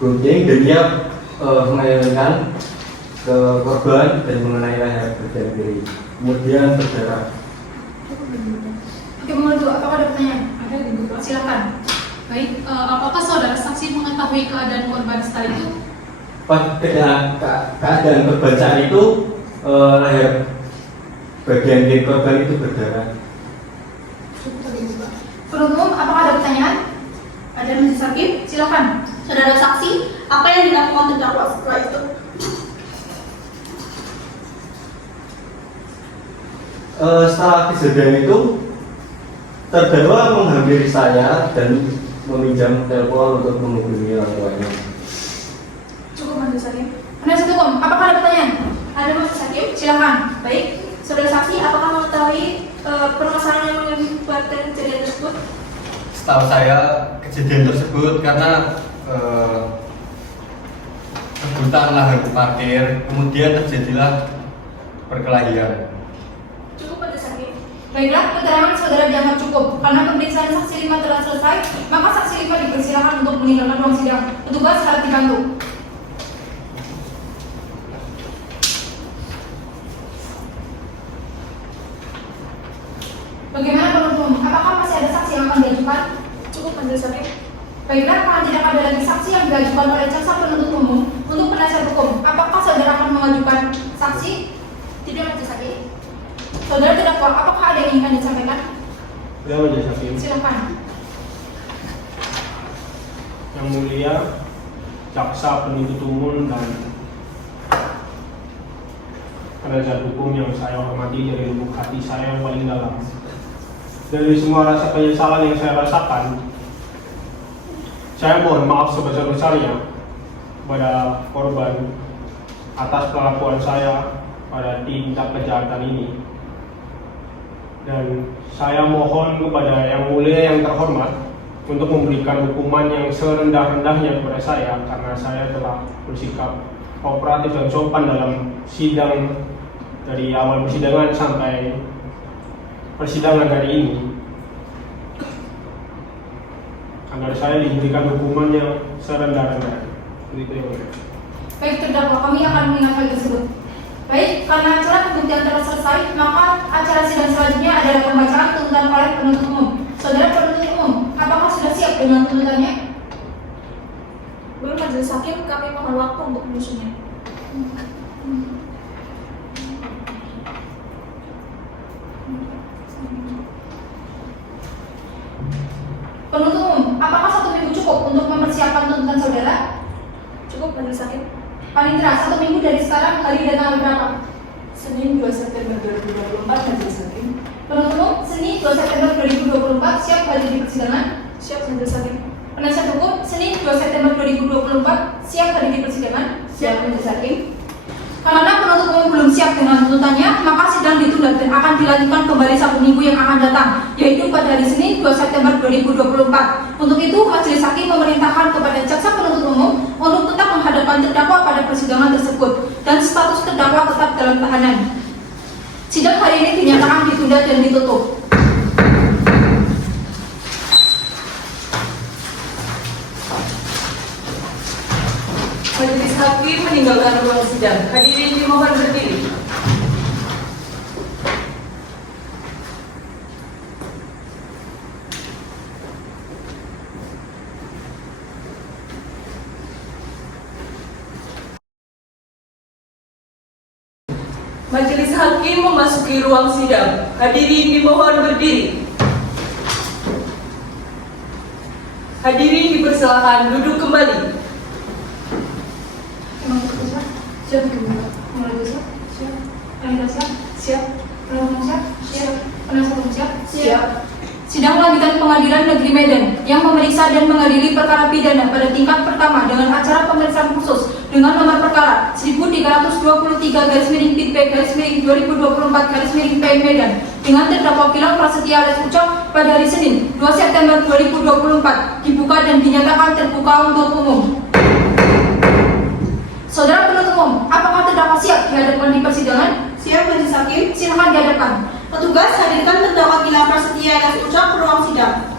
gunting dan dia mengaitkan ke korban dan mengenai leher bagian kiri, kemudian berdarah. Oke, menurut apakah ada pertanyaan? Ada di buku. Silakan. Baik, apakah saudara saksi mengetahui keadaan korban saat itu? Pada keadaan korban saat itu leher bagian kiri korban itu berdarah. Penuntut, apakah ada pertanyaan? Ada majelis hakim? Silakan. Saudara saksi, apa yang dilakukan terdakwa setelah itu? Setelah kejadian itu, terdakwa menghampiri saya dan meminjam telepon untuk menghubungi orang tuanya. Cukup majelis hakim. Penasihat hukum, apakah ada pertanyaan? Ada majelis hakim. Silakan. Baik, saudara saksi, apakah mengetahui permasalahan yang menyebabkan kejadian tersebut? Setahu saya kejadian tersebut karena rebutan lahan parkir, kemudian terjadilah perkelahian. Cukup majelis hakim. Baiklah, keterangan saudara dianggap cukup. Karena pemeriksaan saksi 5 telah selesai, maka saksi 5 dipersilakan untuk meninggalkan ruang sidang. Petugas harap dibantu. Bagaimana penuntut? Apakah masih ada saksi yang akan diajukan? Cukup majelis hakim. Baiklah, karena tidak ada lagi saksi yang diajukan oleh jaksa penuntut umum untuk penasihat hukum, apakah saudara akan mengajukan saksi? Tidak majelis hakim. Saudara tidak tahu, apakah ada yang ingin disampaikan? Ya majelis hakim. Silakan. Yang mulia, jaksa penuntut umum dan penasihat hukum yang saya hormati dari lubuk hati saya yang paling dalam. Dari semua rasa penyesalan yang saya rasakan, saya mohon maaf sebesar-besarnya kepada korban atas kelakuan saya pada tindak kejahatan ini. Dan saya mohon kepada yang mulia yang terhormat untuk memberikan hukuman yang serendah-rendahnya kepada saya karena saya telah bersikap kooperatif dan sopan dalam sidang dari awal persidangan sampai persidangan hari ini, agar saya diberikan hukuman yang serendah-rendahnya. Begitu ya. Baik, terdakwa, kami akan mengingat hal tersebut. Baik, karena acara pembuktian telah selesai, maka acara sidang selanjutnya adalah pembacaan tuntutan oleh penuntut umum. Saudara penuntut umum, apakah sudah siap dengan tuntutannya? Belum majelis hakim, kami mohon waktu untuk menyusunnya. Penuntut umum, apakah 1 minggu cukup untuk mempersiapkan tuntutan saudara? Cukup majelis hakim. Paling tidak 1 minggu dari sekarang, hari dan tanggal berapa? Senin 2 September 2024 majelis hakim. Penuntut umum, Senin 2 September 2024 siap hadir di persidangan? Siap majelis hakim. Penasihat hukum Senin 2 September 2024 siap hadir di persidangan? Siap majelis hakim. Karena penuntut umum belum siap dengan tuntutannya, maka sidang ditunda dan akan dilanjutkan kembali 1 minggu yang akan datang, yaitu pada hari Senin 2 September 2024. Untuk itu, majelis hakim memerintahkan kepada jaksa penuntut umum untuk tetap menghadapkan terdakwa pada persidangan tersebut dan status terdakwa tetap dalam tahanan. Sidang hari ini dinyatakan ditunda dan ditutup. Majelis hakim meninggalkan ruang sidang. Hadirin dimohon berdiri. Majelis hakim memasuki ruang sidang. Hadirin dimohon berdiri. Hadirin dipersilakan duduk kembali. Siap, siap, siap, siap, siap, siap. Sidang lanjutan Pengadilan Negeri Medan yang memeriksa dan mengadili perkara pidana pada tingkat pertama dengan acara pemeriksaan khusus dengan nomor perkara 1323/PIT/2024/PN Medan dengan terdakwa Gilang Prasetya alias Ucok pada hari Senin 2 September 2024 dibuka dan dinyatakan terbuka untuk umum. Saudara penuntut umum, apakah terdakwa siap dihadapkan di persidangan? Siap majelis hakim. Silakan dihadapkan. Petugas hadirkan terdakwa Gilang Prasetya alias Ucok ke ruang sidang.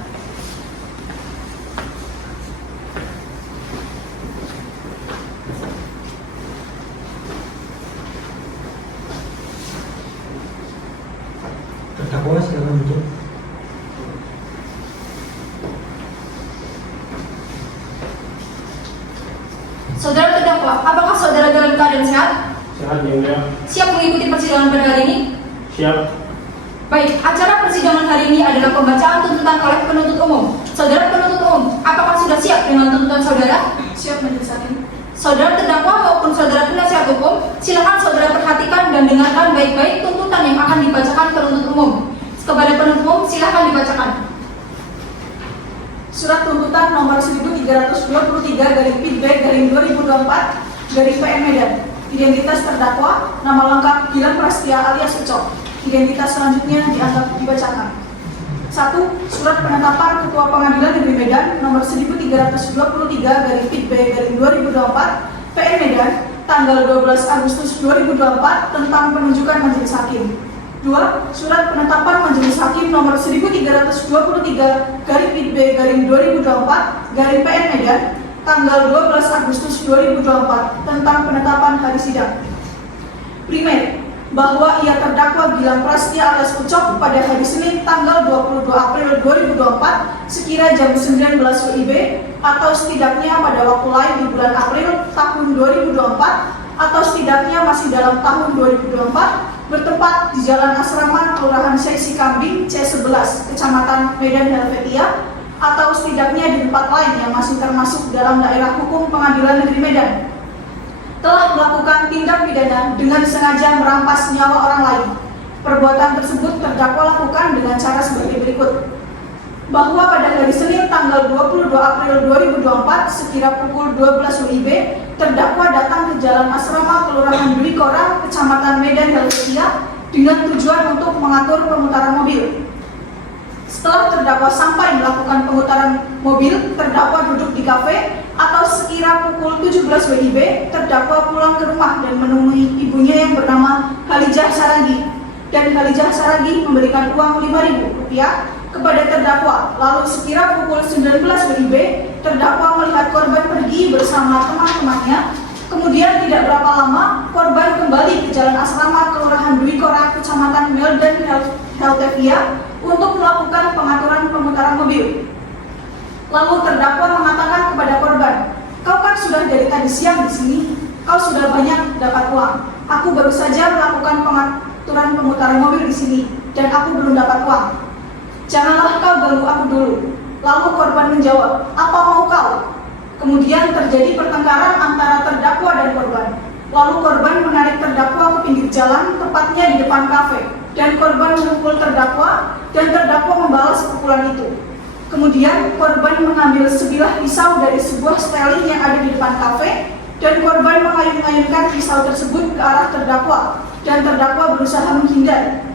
Terdakwa silakan duduk. Saudara terdakwa, apakah saudara dalam keadaan sehat? Sehat ya mulia. Siap mengikuti persidangan pada hari ini? Siap. Baik, acara persidangan hari ini adalah pembacaan tuntutan oleh penuntut umum. Saudara penuntut umum, apakah sudah siap dengan tuntutan saudara? Siap majelis hakim. Saudara terdakwa maupun saudara penasihat hukum, silakan saudara perhatikan dan dengarkan baik-baik tuntutan yang akan dibacakan penuntut umum. Kepada penuntut umum, silakan dibacakan. Surat tuntutan nomor 1323/PIT/2024/PN Medan. Identitas terdakwa, nama lengkap Gilang Prasetya alias Ucok. Identitas selanjutnya dianggap dibacakan. 1. Surat penetapan Ketua Pengadilan Negeri Medan nomor 1323/PIT/2024/PN Medan tanggal 12 Agustus 2024 tentang penunjukan majelis hakim. 2. Surat penetapan majelis hakim nomor 1323/PIT/2024/PN Medan tanggal 12 Agustus 2024 tentang penetapan hari sidang. Primer, bahwa ia terdakwa Gilang Prasetya alias Ucok pada hari Senin tanggal 22 April 2024 sekira jam 19 WIB atau setidaknya pada waktu lain di bulan April tahun 2024 atau setidaknya masih dalam tahun 2024 bertempat di Jalan Asrama Kelurahan Seisi Kambing C11 Kecamatan Medan Helvetia atau setidaknya di tempat lain yang masih termasuk dalam daerah hukum Pengadilan Negeri Medan telah melakukan tindak pidana dengan sengaja merampas nyawa orang lain. Perbuatan tersebut terdakwa lakukan dengan cara sebagai berikut. Bahwa pada hari Senin tanggal 22 April 2024 sekira pukul 12 WIB, terdakwa datang ke Jalan Asrama Kelurahan Dwi Kora, Kecamatan Medan Helvetia dengan tujuan untuk mengatur pemutaran mobil. Setelah terdakwa sampai melakukan pemutaran mobil, terdakwa duduk di kafe atau sekira pukul 17 WIB, terdakwa pulang ke rumah dan menemui ibunya yang bernama Halijah Saragi. Dan Halijah Saragi memberikan uang Rp5.000 kepada terdakwa. Lalu sekira pukul 19 WIB, terdakwa melihat korban pergi bersama teman-temannya. Kemudian tidak berapa lama, korban kembali ke Jalan Asrama Kelurahan Dwi Kora, Kecamatan Medan Helvetia untuk melakukan pengaturan pemutaran mobil. Lalu terdakwa mengatakan kepada korban, "Kau kan sudah dari tadi siang di sini, kau sudah banyak dapat uang. Aku baru saja melakukan pengaturan pemutaran mobil di sini dan aku belum dapat uang. Janganlah kau ganggu aku dulu." Lalu korban menjawab, "Apa mau kau?" Kemudian terjadi pertengkaran antara terdakwa dan korban. Lalu korban menarik terdakwa ke pinggir jalan, tepatnya di depan kafe, dan korban memukul terdakwa dan terdakwa membalas pukulan itu. Kemudian korban mengambil sebilah pisau dari sebuah seteling yang ada di depan kafe dan korban mengayun-ayunkan pisau tersebut ke arah terdakwa dan terdakwa berusaha menghindar.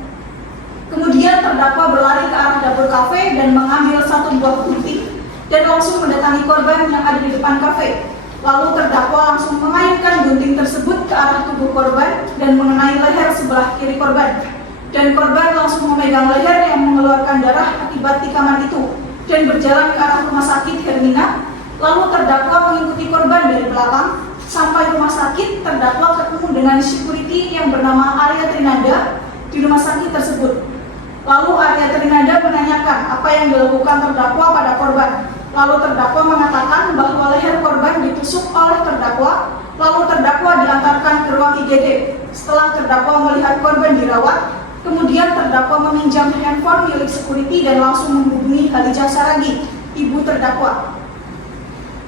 Kemudian terdakwa berlari ke arah dapur kafe dan mengambil satu buah gunting dan langsung mendatangi korban yang ada di depan kafe. Lalu terdakwa langsung mengayunkan gunting tersebut ke arah tubuh korban dan mengenai leher sebelah kiri korban. Dan korban langsung memegang leher yang mengeluarkan darah akibat tikaman itu dan berjalan ke arah rumah sakit Hermina. Lalu terdakwa mengikuti korban dari belakang sampai rumah sakit. Terdakwa ketemu dengan security yang bernama Arya Trinanda di rumah sakit tersebut. Lalu Arya Trinanda menanyakan apa yang dilakukan terdakwa pada korban. Lalu terdakwa mengatakan bahwa leher korban ditusuk oleh terdakwa. Lalu terdakwa diantarkan ke ruang IGD. Setelah terdakwa melihat korban dirawat, kemudian terdakwa meminjam handphone milik security dan langsung menghubungi Khadijah Saragi, ibu terdakwa,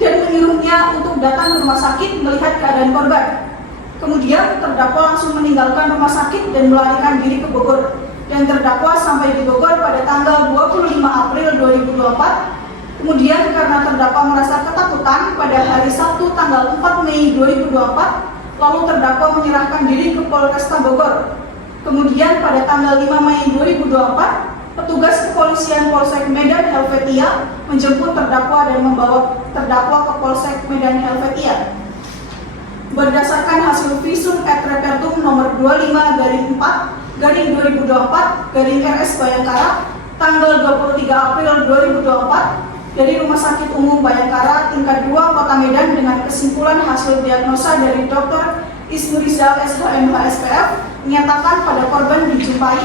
dan menyuruhnya untuk datang ke rumah sakit melihat keadaan korban. Kemudian terdakwa langsung meninggalkan rumah sakit dan melarikan diri ke Bogor. Dan terdakwa sampai di Bogor pada tanggal 25 April 2024. Kemudian karena terdakwa merasa ketakutan pada hari Sabtu tanggal 4 Mei 2024, lalu terdakwa menyerahkan diri ke Polresta Bogor. Kemudian pada tanggal 5 Mei 2024, petugas kepolisian Polsek Medan Helvetia menjemput terdakwa dan membawa terdakwa ke Polsek Medan Helvetia. Berdasarkan hasil visum et repertum nomor 25/4/2024/RS Bayangkara tanggal 23 April 2024 dari Rumah Sakit Umum Bayangkara tingkat 2 Kota Medan dengan kesimpulan hasil diagnosa dari Dr. Isnurizal SHMH SPF menyatakan pada korban dijumpai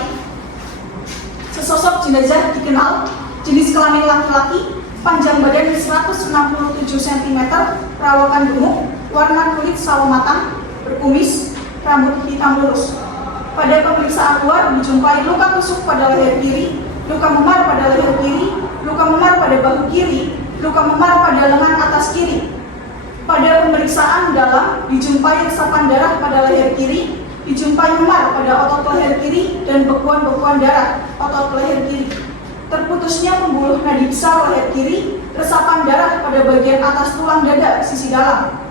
sesosok jenazah dikenal, jenis kelamin laki-laki, panjang badan 167 cm, perawakan gemuk, warna kulit sawo matang, berkumis, rambut hitam lurus. Pada pemeriksaan luar dijumpai luka tusuk pada leher kiri, luka memar pada leher kiri, luka memar pada bahu kiri, luka memar pada lengan atas kiri. Pada pemeriksaan dalam dijumpai resapan darah pada leher kiri, dijumpai memar pada otot leher kiri dan bekuan-bekuan darah otot leher kiri. Terputusnya pembuluh nadi besar leher kiri, resapan darah pada bagian atas tulang dada sisi dalam.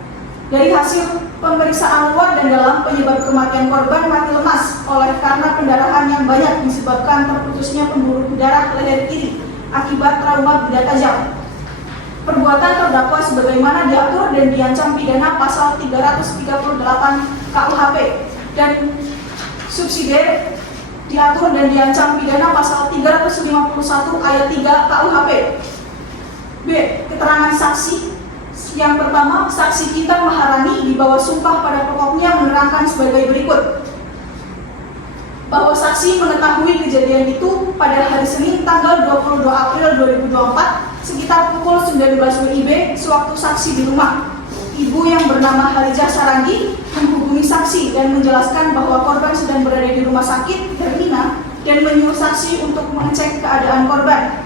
Dari hasil pemeriksaan luar dan dalam, penyebab kematian korban mati lemas karena pendarahan yang banyak disebabkan terputusnya pembuluh darah leher kiri akibat trauma benda tajam. Perbuatan terdakwa sebagaimana diatur dan diancam pidana pasal 338 KUHP dan subsidiar diatur dan diancam pidana pasal 351 ayat 3 KUHP. B. Keterangan saksi. Yang pertama, saksi Kintan Maharani di bawah sumpah pada pokoknya menerangkan sebagai berikut. Bahwa saksi mengetahui kejadian itu pada hari Senin tanggal 22 April 2024 sekitar pukul 19 WIB sewaktu saksi di rumah. Ibu yang bernama Khadijah Saragi menghubungi saksi dan menjelaskan bahwa korban sedang berada di rumah sakit Hermina dan menyuruh saksi untuk mengecek keadaan korban.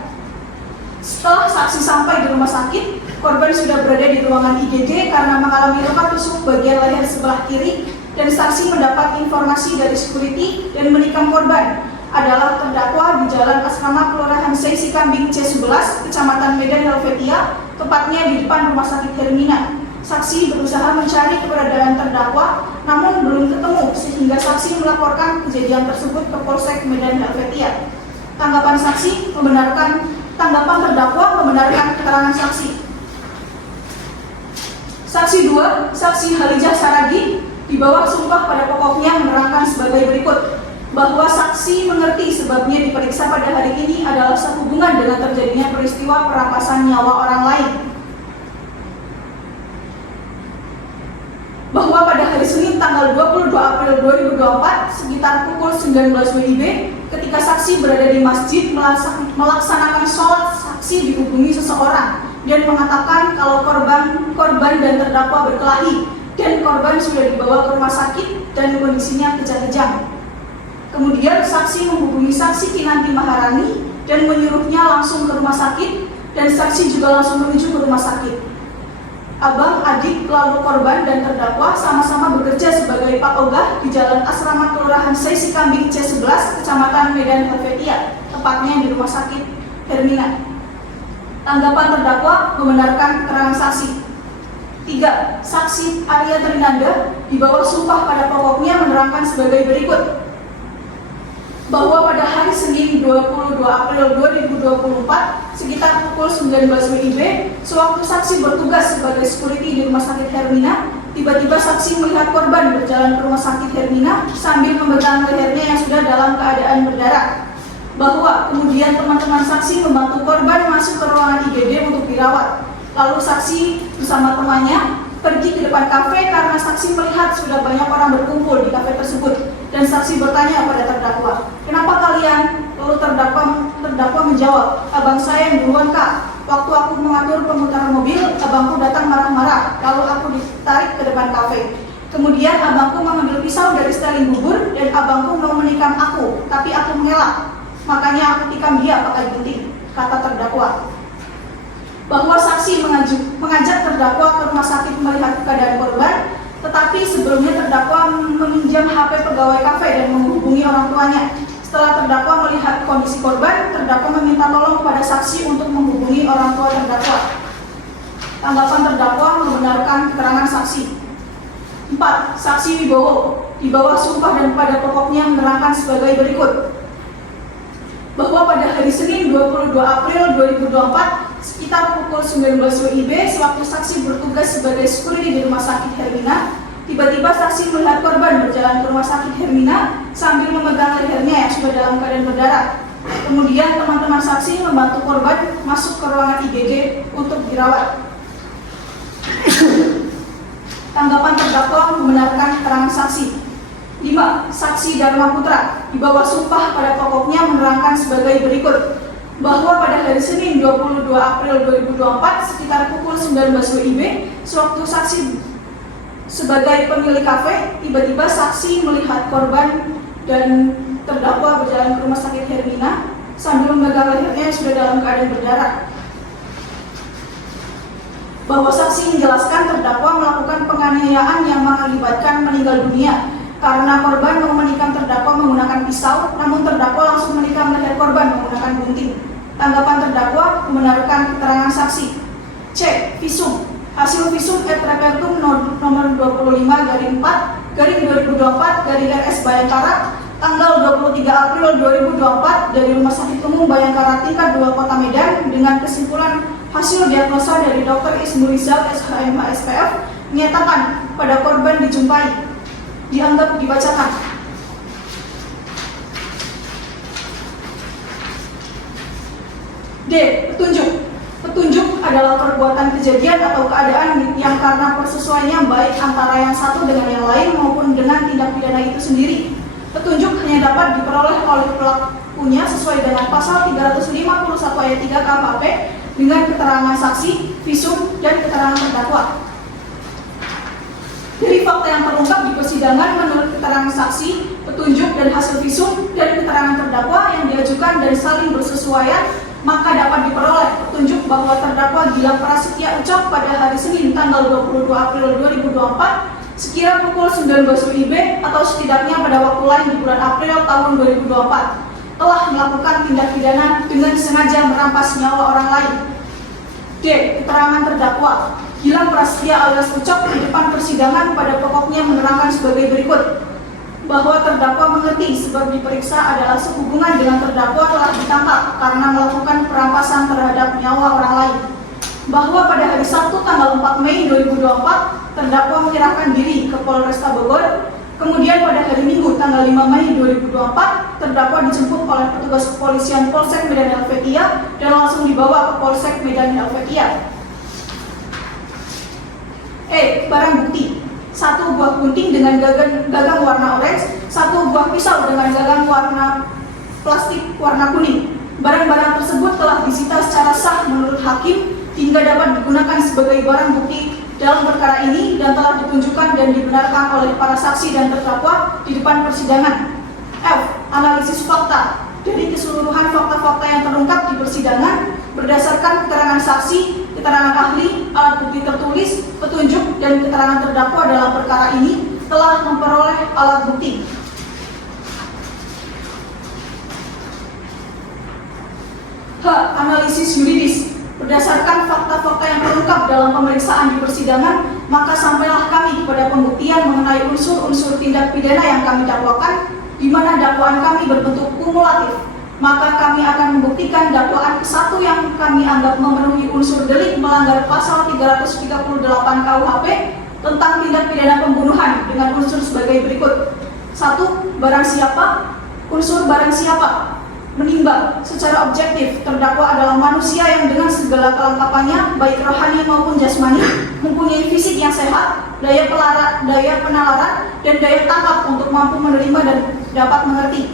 Setelah saksi sampai di rumah sakit, korban sudah berada di ruangan IGD karena mengalami luka tusuk bagian leher sebelah kiri dan saksi mendapat informasi dari security dan menikam korban adalah terdakwa di Jalan Asrama Kelurahan Seisi Kambing C11, Kecamatan Medan Helvetia, tepatnya di depan Rumah Sakit Hermina. Saksi berusaha mencari keberadaan terdakwa, namun belum ketemu sehingga saksi melaporkan kejadian tersebut ke Polsek Medan Helvetia. Tanggapan terdakwa membenarkan keterangan saksi. Saksi 2, Saksi Khadijah Saragi di bawah sumpah pada pokoknya menerangkan sebagai berikut, bahwa saksi mengerti sebabnya diperiksa pada hari ini adalah sehubungan dengan terjadinya peristiwa perampasan nyawa orang lain. Bahwa pada hari Senin tanggal 22 April 2024 sekitar pukul 19 WIB ketika saksi berada di masjid melaksanakan sholat, saksi dihubungi seseorang dan mengatakan kalau korban dan terdakwa berkelahi dan korban sudah dibawa ke rumah sakit dan kondisinya kejang-kejang. Kemudian saksi menghubungi saksi Kinanti Maharani dan menyuruhnya langsung ke rumah sakit dan saksi juga langsung menuju ke rumah sakit. Abang, adik, lalu korban dan terdakwa sama-sama bekerja sebagai Pak Ogah di Jalan Asrama Kelurahan Seisi Kambing C11, Kecamatan Medan Helvetia, tepatnya di Rumah Sakit Hermina. Tanggapan terdakwa membenarkan keterangan saksi. 3. Saksi Arya Trinanda di bawah sumpah pada pokoknya menerangkan sebagai berikut. Bahwa pada hari Senin 22 April 2024 sekitar pukul 19 WIB, sewaktu saksi bertugas sebagai security di Rumah Sakit Hermina, tiba-tiba saksi melihat korban berjalan ke Rumah Sakit Hermina sambil memegang lehernya yang sudah dalam keadaan berdarah. Bahwa kemudian teman-teman saksi membantu korban masuk ke ruangan IGD untuk dirawat. Lalu saksi bersama temannya pergi ke depan kafe karena saksi melihat sudah banyak orang berkumpul di kafe tersebut. Dan saksi bertanya pada terdakwa, "Kenapa kalian?" Lalu terdakwa menjawab, "Abang saya yang duluan, Kak. Waktu aku mengatur pemutaran mobil, abangku datang marah-marah, lalu aku ditarik ke depan kafe. Kemudian abangku mengambil pisau dari seteling bubur dan abangku mau menikam aku, tapi aku mengelak. Makanya aku tikam dia pakai gunting," kata terdakwa. Bahwa saksi mengajak terdakwa ke rumah sakit melihat keadaan korban, tetapi sebelumnya terdakwa meminjam HP pegawai kafe dan menghubungi orang tuanya. Setelah terdakwa melihat kondisi korban, terdakwa meminta tolong kepada saksi untuk menghubungi orang tua terdakwa. Tanggapan terdakwa membenarkan keterangan saksi. 4. Saksi Wibowo di bawah sumpah dan pada pokoknya menerangkan sebagai berikut. Bahwa pada hari Senin 22 April 2024 sekitar pukul 19 WIB, sewaktu saksi bertugas sebagai security di Rumah Sakit Hermina, tiba-tiba saksi melihat korban berjalan ke Rumah Sakit Hermina sambil memegang lehernya yang sudah dalam keadaan berdarah. Kemudian teman-teman saksi membantu korban masuk ke ruangan IGD untuk dirawat. Tanggapan terdakwa membenarkan keterangan saksi. 5. Saksi Dharma Putra di bawah sumpah pada pokoknya menerangkan sebagai berikut. Bahwa pada hari Senin 22 April 2024 sekitar pukul 19 WIB, sewaktu saksi sebagai pemilik kafe, tiba-tiba saksi melihat korban dan terdakwa berjalan ke Rumah Sakit Hermina sambil memegang lehernya yang sudah dalam keadaan berdarah. Bahwa saksi menjelaskan terdakwa melakukan penganiayaan yang mengakibatkan meninggal dunia karena korban mau menikam terdakwa menggunakan pisau, namun terdakwa langsung menikam leher korban menggunakan gunting. Tanggapan terdakwa membenarkan keterangan saksi. C. Visum. Hasil visum et repertum nomor 25/4/2024/RS Bayangkara tanggal 23 April 2024 dari Rumah Sakit Umum Bayangkara tingkat 2 Kota Medan dengan kesimpulan hasil diagnosa dari Dr. Ismu Rizal SHMH SPF menyatakan pada korban dijumpai. Dianggap dibacakan. D. Petunjuk. Petunjuk adalah perbuatan kejadian atau keadaan yang karena persesuaiannya baik antara yang satu dengan yang lain maupun dengan tindak pidana itu sendiri. Petunjuk hanya dapat diperoleh oleh pelakunya sesuai dengan pasal 351 ayat 3 KUHP dengan keterangan saksi, visum, dan keterangan terdakwa. Dari fakta yang terungkap di persidangan menurut keterangan saksi, petunjuk dan hasil visum dan keterangan terdakwa yang diajukan dan saling bersesuaian, maka dapat diperoleh petunjuk bahwa terdakwa Gilang Prasetya Ucok pada hari Senin tanggal 22 April 2024 sekira pukul 19 WIB atau setidaknya pada waktu lain di bulan April tahun 2024 telah melakukan tindak pidana dengan sengaja merampas nyawa orang lain. D. Keterangan terdakwa. Gilang Prasetya alias Ucok di depan persidangan pada pokoknya menerangkan sebagai berikut. Bahwa terdakwa mengerti sebab diperiksa adalah sehubungan dengan terdakwa telah ditangkap karena melakukan perampasan terhadap nyawa orang lain. Bahwa pada hari Sabtu tanggal 4 Mei 2024 terdakwa menyerahkan diri ke Polresta Bogor. Kemudian pada hari Minggu tanggal 5 Mei 2024 terdakwa dijemput oleh petugas kepolisian Polsek Medan Helvetia dan langsung dibawa ke Polsek Medan Helvetia. E. Barang bukti. 1 buah gunting dengan gagang warna orange, 1 buah pisau dengan gagang warna plastik warna kuning. Barang-barang tersebut telah disita secara sah menurut hakim hingga dapat digunakan sebagai barang bukti dalam perkara ini dan telah ditunjukkan dan dibenarkan oleh para saksi dan terdakwa di depan persidangan. F. Analisis fakta. Dari keseluruhan fakta-fakta yang terungkap di persidangan berdasarkan keterangan saksi, keterangan ahli, alat bukti tertulis, petunjuk, dan keterangan terdakwa dalam perkara ini telah memperoleh alat bukti. H. Analisis yuridis. Berdasarkan fakta-fakta yang terungkap dalam pemeriksaan di persidangan, maka sampailah kami kepada pembuktian mengenai unsur-unsur tindak pidana yang kami dakwakan, di mana dakwaan kami berbentuk kumulatif. Maka kami akan membuktikan dakwaan ke-1 yang kami anggap memenuhi unsur delik melanggar pasal 338 KUHP tentang tindak pidana pembunuhan dengan unsur sebagai berikut. 1. Barang siapa. Unsur barang siapa. Menimbang secara objektif terdakwa adalah manusia yang dengan segala kelengkapannya baik rohani maupun jasmani mempunyai fisik yang sehat, daya penalaran, dan daya tangkap untuk mampu menerima dan dapat mengerti,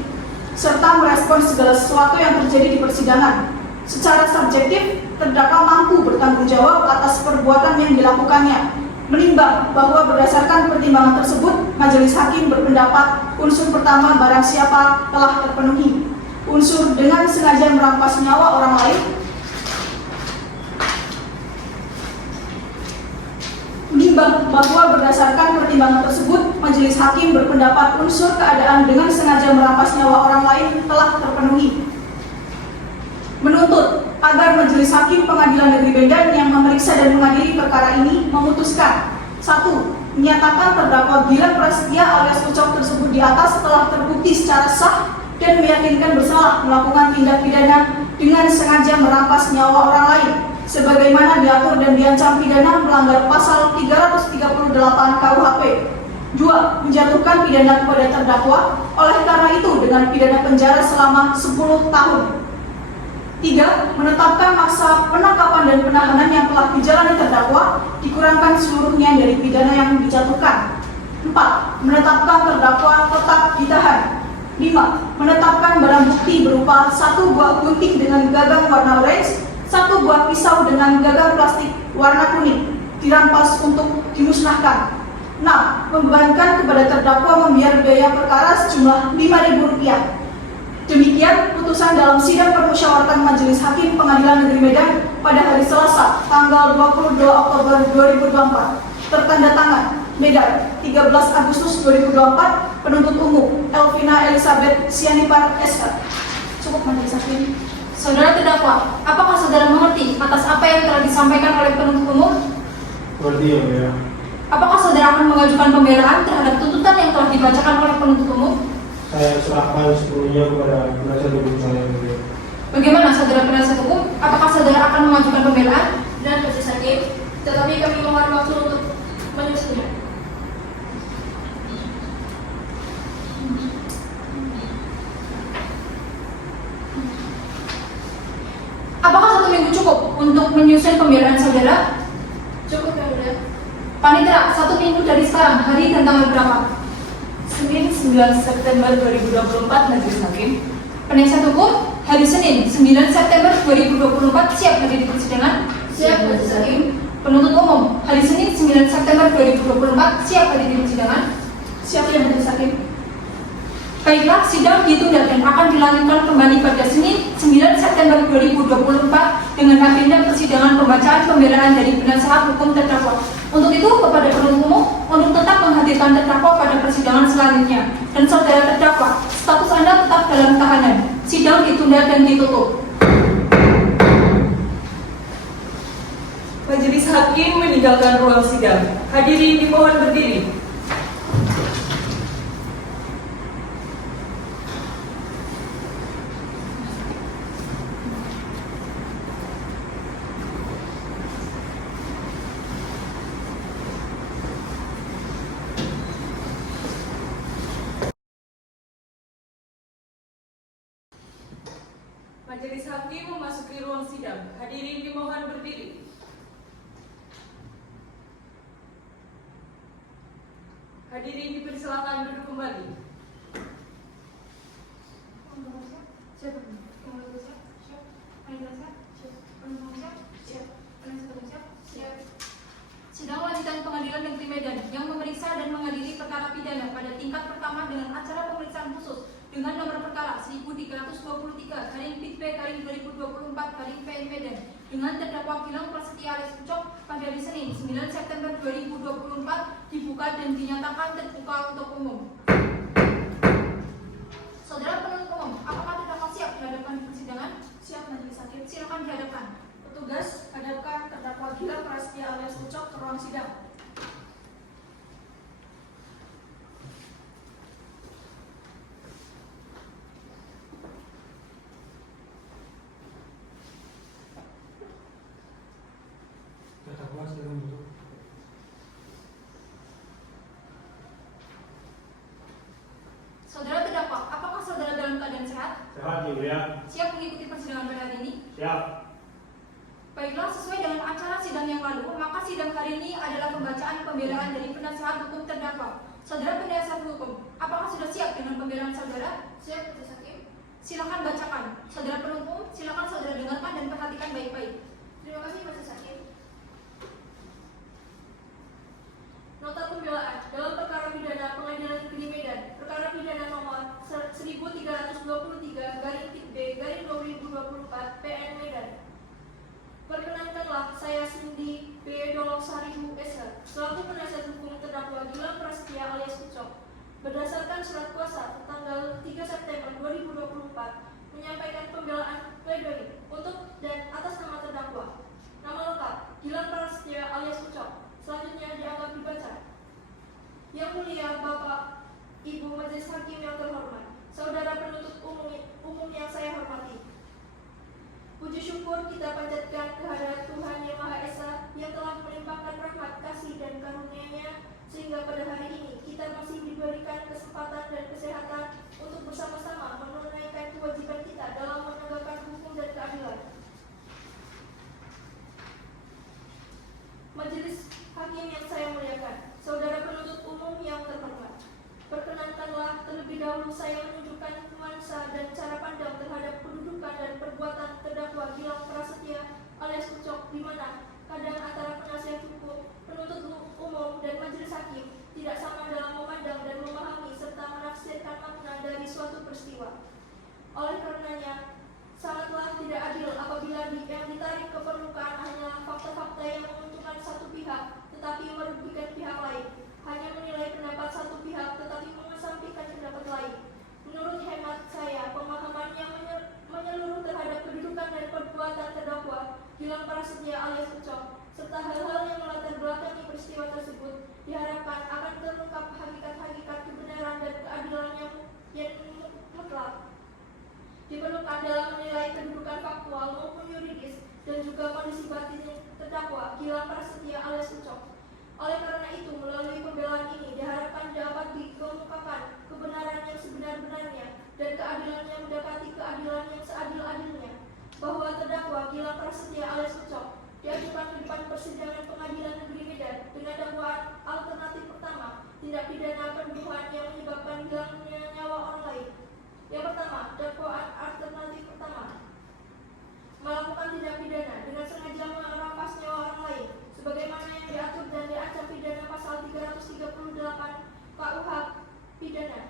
serta merespons segala sesuatu yang terjadi di persidangan. Secara subjektif, terdakwa mampu bertanggung jawab atas perbuatan yang dilakukannya. Menimbang bahwa berdasarkan pertimbangan tersebut, majelis hakim berpendapat unsur pertama barang siapa telah terpenuhi. Unsur dengan sengaja merampas nyawa orang lain. Menimbang bahwa berdasarkan pertimbangan tersebut, majelis hakim berpendapat unsur keadaan dengan sengaja merampas nyawa orang lain telah terpenuhi. Menuntut agar majelis hakim Pengadilan Negeri Medan yang memeriksa dan mengadili perkara ini memutuskan: 1. Menyatakan terdakwa Gilang Prasetya alias Ucok tersebut di atas telah terbukti secara sah dan meyakinkan bersalah melakukan tindak pidana dengan sengaja merampas nyawa orang lain sebagaimana diatur dan diancam pidana melanggar pasal 338 KUHP. 2. Menjatuhkan pidana kepada terdakwa oleh karena itu dengan pidana penjara selama 10 tahun. 3. Menetapkan masa penangkapan dan penahanan yang telah dijalani terdakwa dikurangkan seluruhnya dari pidana yang dijatuhkan. 4. Menetapkan terdakwa tetap ditahan. 5. Menetapkan barang bukti berupa 1 buah gunting dengan gagang warna orange, 1 buah pisau dengan gagang plastik warna kuning dirampas untuk dimusnahkan. 6. Membebankan kepada terdakwa membayar biaya perkara sejumlah Rp5.000. Demikian putusan dalam sidang permusyawaratan Majelis Hakim Pengadilan Negeri Medan pada hari Selasa, tanggal 22 Oktober 2024. Tertanda tangan Medan, 13 Agustus 2024. Penuntut umum Elvina Elizabeth Sianipar SH. Cukup Majelis Hakim. Saudara terdakwa, apakah saudara mengerti atas apa yang telah disampaikan oleh penuntut umum? Mengerti ya, Mulia. Apakah saudara akan mengajukan pembelaan terhadap tuntutan yang telah dibacakan oleh penuntut umum? Saya serahkan sepenuhnya kepada penasihat hukum saya, Mulia. Bagaimana saudara penasihat hukum? Apakah saudara akan mengajukan pembelaan? Dan Majelis Hakim, tetapi kami mohon waktu untuk menyusunnya. Apakah 1 minggu cukup untuk menyusun pembelaan saudara? Cukup ya Mulia. Panitera, 1 minggu dari sekarang, hari dan tanggal berapa? Senin 9 September 2024 Majelis Hakim. Penasihat hukum, hari Senin 9 September 2024 siap hadir di persidangan? Siap Majelis Hakim. Penuntut umum, hari Senin 9 September 2024 siap hadir di persidangan? Siap ya Majelis Hakim. Baiklah, sidang ditunda dan akan dilanjutkan kembali pada Senin 9 September 2024 dengan agenda persidangan pembacaan pembelaan dari penasihat hukum terdakwa. Untuk itu, kepada penuntut umum untuk tetap menghadirkan terdakwa pada persidangan selanjutnya. Dan saudara terdakwa, status Anda tetap dalam tahanan. Sidang ditunda dan ditutup. Majelis Hakim meninggalkan ruang sidang. Hadirin dimohon berdiri. Majelis Hakim memasuki ruang sidang. Hadirin dimohon berdiri. Hadirin dipersilakan duduk kembali. Sidang lanjutan Pengadilan Negeri Medan yang memeriksa dan mengadili perkara pidana pada tingkat pertama dengan acara pemeriksaan khusus dengan nomor perkara 1323/Pit-B/2024/PN Medan dengan terdakwa Gilang Prasetya alias Ucok pada hari Senin 9 September 2024 dibuka dan dinyatakan terbuka untuk umum. Saudara penuntut umum, apakah terdakwa siap dihadapkan di persidangan? Siap Majelis Hakim. Silakan dihadapkan. Petugas, hadapkan terdakwa Gilang Prasetya alias Ucok ke ruang sidang. Terdakwa silakan duduk. Saudara terdakwa, apakah saudara dalam keadaan sehat? Sehat, Yang Mulia. Siap mengikuti persidangan pada hari ini? Siap. Baiklah, sesuai dengan acara sidang yang lalu, maka sidang hari ini adalah pembacaan pembelaan dari penasihat hukum terdakwa. Saudara penasihat hukum, apakah sudah siap dengan pembelaan saudara? Siap, Majelis Hakim. Silakan bacakan. Saudara penuntut, silakan saudara dengarkan dan perhatikan baik-baik. Terima kasih, Majelis Hakim. Nota pembelaan dalam perkara pidana Pengadilan Negeri Medan, perkara pidana nomor 1323/B/2024 PN Medan. Perkenankanlah saya Cindy B. Dolosari SH selaku penasihat hukum terdakwa Gilang Prasetya alias Ucok berdasarkan surat kuasa tanggal 3 September 2024 menyampaikan pembelaan pledoi untuk dan atas nama terdakwa. Nama lengkap Gilang Prasetya alias Ucok. Selanjutnya dianggap dibaca. Yang Mulia Bapak Ibu Majelis Hakim yang terhormat, saudara penuntut umum yang saya hormati. Puji syukur kita panjatkan kehadirat Tuhan Yang Maha Esa yang telah melimpahkan rahmat, kasih, dan karunia-Nya sehingga pada hari ini kita masih diberikan kesempatan dan kesehatan untuk bersama-sama menunaikan kewajiban kita dalam menegakkan hukum dan keadilan. Majelis Hakim yang saya muliakan, saudara penuntut umum yang terhormat, perkenankanlah terlebih dahulu saya menunjukkan nuansa dan cara pandang terhadap kedudukan dan perbuatan terdakwa Gilang Prasetya alias Ucok, di mana kadang antara penasihat hukum, penuntut umum, dan majelis hakim tidak sama dalam memandang dan memahami serta menafsirkan makna dari suatu peristiwa. Oleh karenanya, sangatlah tidak adil apabila yang ditarik ke permukaan hanyalah fakta-fakta yang menguntungkan satu pihak tetapi merugikan pihak lain, hanya menilai pendapat satu pihak tetapi mengesampingkan pendapat lain. Menurut hemat saya, pemahaman yang menyeluruh terhadap kedudukan dan perbuatan terdakwa Gilang Prasetya alias Ucok serta hal-hal yang melatar belakangi peristiwa tersebut diharapkan akan terungkap hakikat-hakikat kebenaran dan keadilan yang mutlak diperlukan dalam menilai kedudukan faktual maupun yuridis dan juga kondisi batin terdakwa Gilang Prasetya alias Ucok. Oleh karena itu, melalui pembelaan ini diharapkan dapat dikemukakan kebenaran yang sebenar-benarnya dan keadilan yang mendekati keadilan yang seadil-adilnya, bahwa terdakwa Gilang Prasetya alias Ucok diajukan ke depan persidangan Pengadilan Negeri Medan dengan dakwaan alternatif pertama, tindak pidana pembunuhan yang menyebabkan hilangnya nyawa orang lain. Yang pertama, dakwaan alternatif pertama, melakukan tindak pidana dengan sengaja merampas nyawa orang lain sebagaimana yang diatur dan diancam pidana pasal 338 KUH pidana.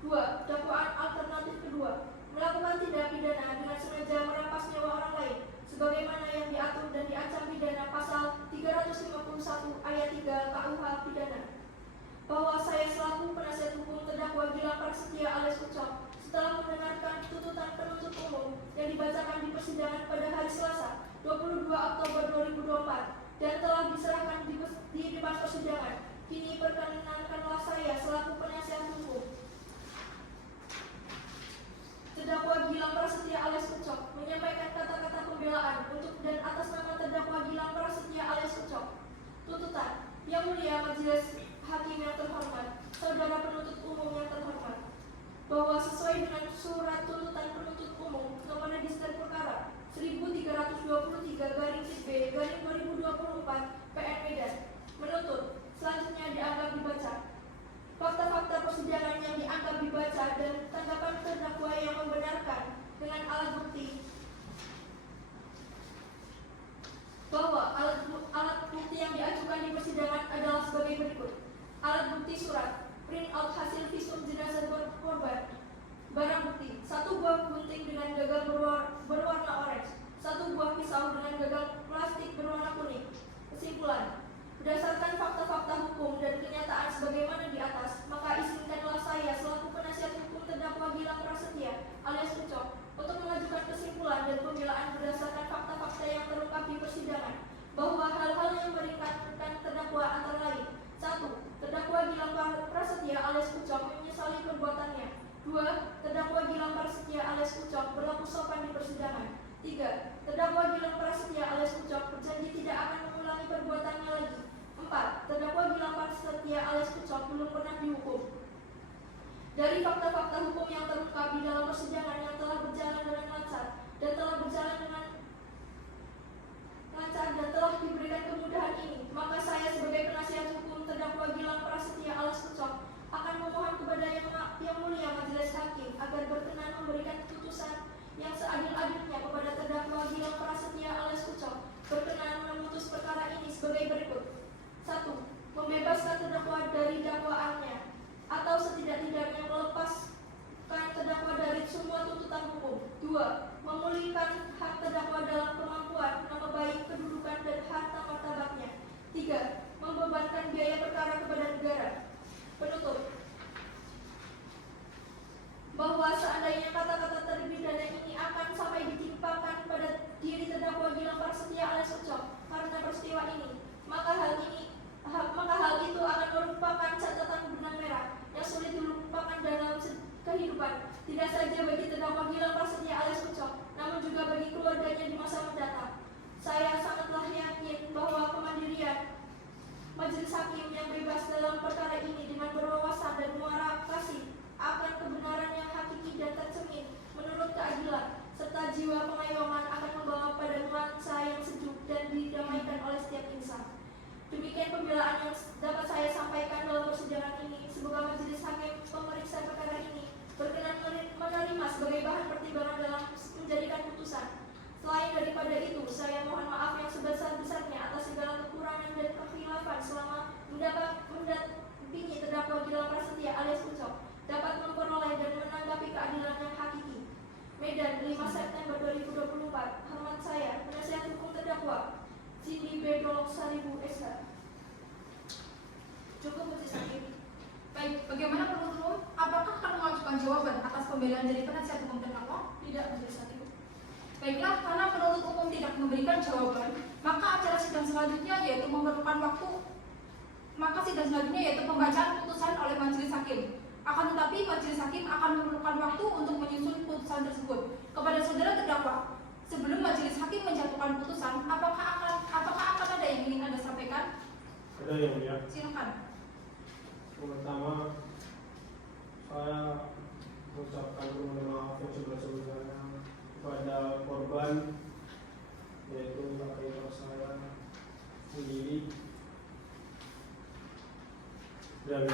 2. Dakwaan alternatif kedua, melakukan tindak pidana dengan sengaja merampas nyawa orang lain sebagaimana yang diatur dan diancam pidana pasal 351 ayat 3 KUH pidana. Bahwa saya selaku penasihat hukum terdakwa Gilang Prasetya alias Ucok setelah mendengarkan tuntutan penuntut umum yang dibacakan di persidangan pada hari Selasa 22 Oktober 2024 dan telah diserahkan di depan persidangan, kini perkenankanlah saya selaku penasihat hukum terdakwa Gilang Prasetya alias Ucok menyampaikan kata-kata pembelaan untuk dan atas nama terdakwa Gilang Prasetya alias Ucok. Tuntutan. Yang Mulia Majelis Hakim yang terhormat, saudara penuntut umum yang terhormat, bahwa sesuai dengan surat tuntutan penuntut umum nomor register perkara 1323/B/2024 PN Medan menuntut selanjutnya dianggap dibaca. Fakta-fakta persidangan yang dianggap dibaca dan tanggapan terdakwa yang membenarkan dengan alat bukti bahwa alat bukti yang diajukan di persidangan adalah sebagai berikut. Alat bukti surat, print out hasil visum jenazah korban. Barang bukti, 1 buah gunting dengan gagal berwarna orange, 1 buah pisau dengan gagal plastik berwarna kuning. Kesimpulan, berdasarkan fakta-fakta hukum dan kenyataan sebagaimana di atas, maka izinkanlah saya selaku penasihat hukum terdakwa Gilang Prasetya alias Ucok untuk mengajukan kesimpulan dan pembelaan persidangan bahwa hal-hal yang meringankan terdakwa antara lain: 1. Terdakwa Gilang Prasetya alias Ucok menyesali perbuatannya. 2. Terdakwa Gilang Prasetya alias Ucok berlaku sopan di persidangan. 3. Terdakwa Gilang Prasetya alias Ucok berjanji tidak akan mengulangi perbuatannya lagi. 4. Terdakwa Gilang Prasetya alias Ucok belum pernah dihukum. Dari fakta-fakta hukum yang terungkap di dalam persidangan yang telah berjalan dengan lancar dan telah diberikan kemudahan ini, maka saya sebagai penasihat hukum terdakwa Gilang Prasetya alias Ucok akan memohon kepada yang mulia majelis hakim agar berkenan memberikan putusan yang seadil-adilnya kepada terdakwa Gilang Prasetya alias Ucok. Berkenan memutus perkara ini sebagai berikut: 1. Membebaskan terdakwa dari dakwaannya atau setidak-tidaknya melepaskan terdakwa dari semua tuntutan hukum. 2. Memulihkan hak terdakwa dalam kemampuan, nama baik, kedudukan, dan harta martabatnya. 3. Membebankan biaya perkara kepada negara. Penutup. Bahwa seandainya kata-kata terpidana ini akan sampai ditimpakan pada diri terdakwa Gilang Prasetya alias Ucok karena peristiwa ini, maka hal itu akan merupakan catatan benang merah yang sulit dilupakan dalam kehidupan, tidak saja bagi terdakwa Gilang Prasetya alias Ucok, namun juga bagi keluarganya di masa mendatang. Saya sangatlah yakin bahwa kemandirian majelis hakim yang bebas dalam perkara ini dengan berwawasan dan muara kasih akan kebenaran yang hakiki dan tercermin menurut keadilan, serta jiwa pengayoman akan membawa pada nuansa yang sejuk dan didamaikan oleh setiap insan. Demikian pembelaan yang dapat saya sampaikan dalam persidangan ini. Semoga majelis hakim pemeriksa perkara ini berkenan menerima sebagai bahan pertimbangan dalam menjadikan putusan. Selain daripada itu, saya mohon maaf yang sebesar-besarnya atas segala kekurangan dan kekhilafan selama mendampingi terdakwa Gilang Prasetya alias Ucok dapat memperoleh dan menanggapi keadilan yang hakiki. Medan, 5 September 2024. Hormat saya, penasihat hukum terdakwa Cindy B. Dolok Saribu SH. Cukup majelis hakim. Baik, bagaimana penuntut umum? Apakah akan mengajukan jawaban atas pembelaan dari penasihat hukum terdakwa? Tidak, majelis hakim. Baiklah, karena penuntut umum tidak memberikan jawaban, maka acara sidang selanjutnya yaitu pembacaan putusan oleh majelis hakim. Akan tetapi majelis hakim akan memerlukan waktu untuk menyusun putusan tersebut. Kepada saudara terdakwa, sebelum majelis hakim menjatuhkan putusan, apakah akan ada yang ingin Anda sampaikan? Ada yang mulia. Silakan. Pertama, saya mengucapkan permohonan maaf yang sebesar-besarnya kepada korban, yaitu kakak ipar saya sendiri, dan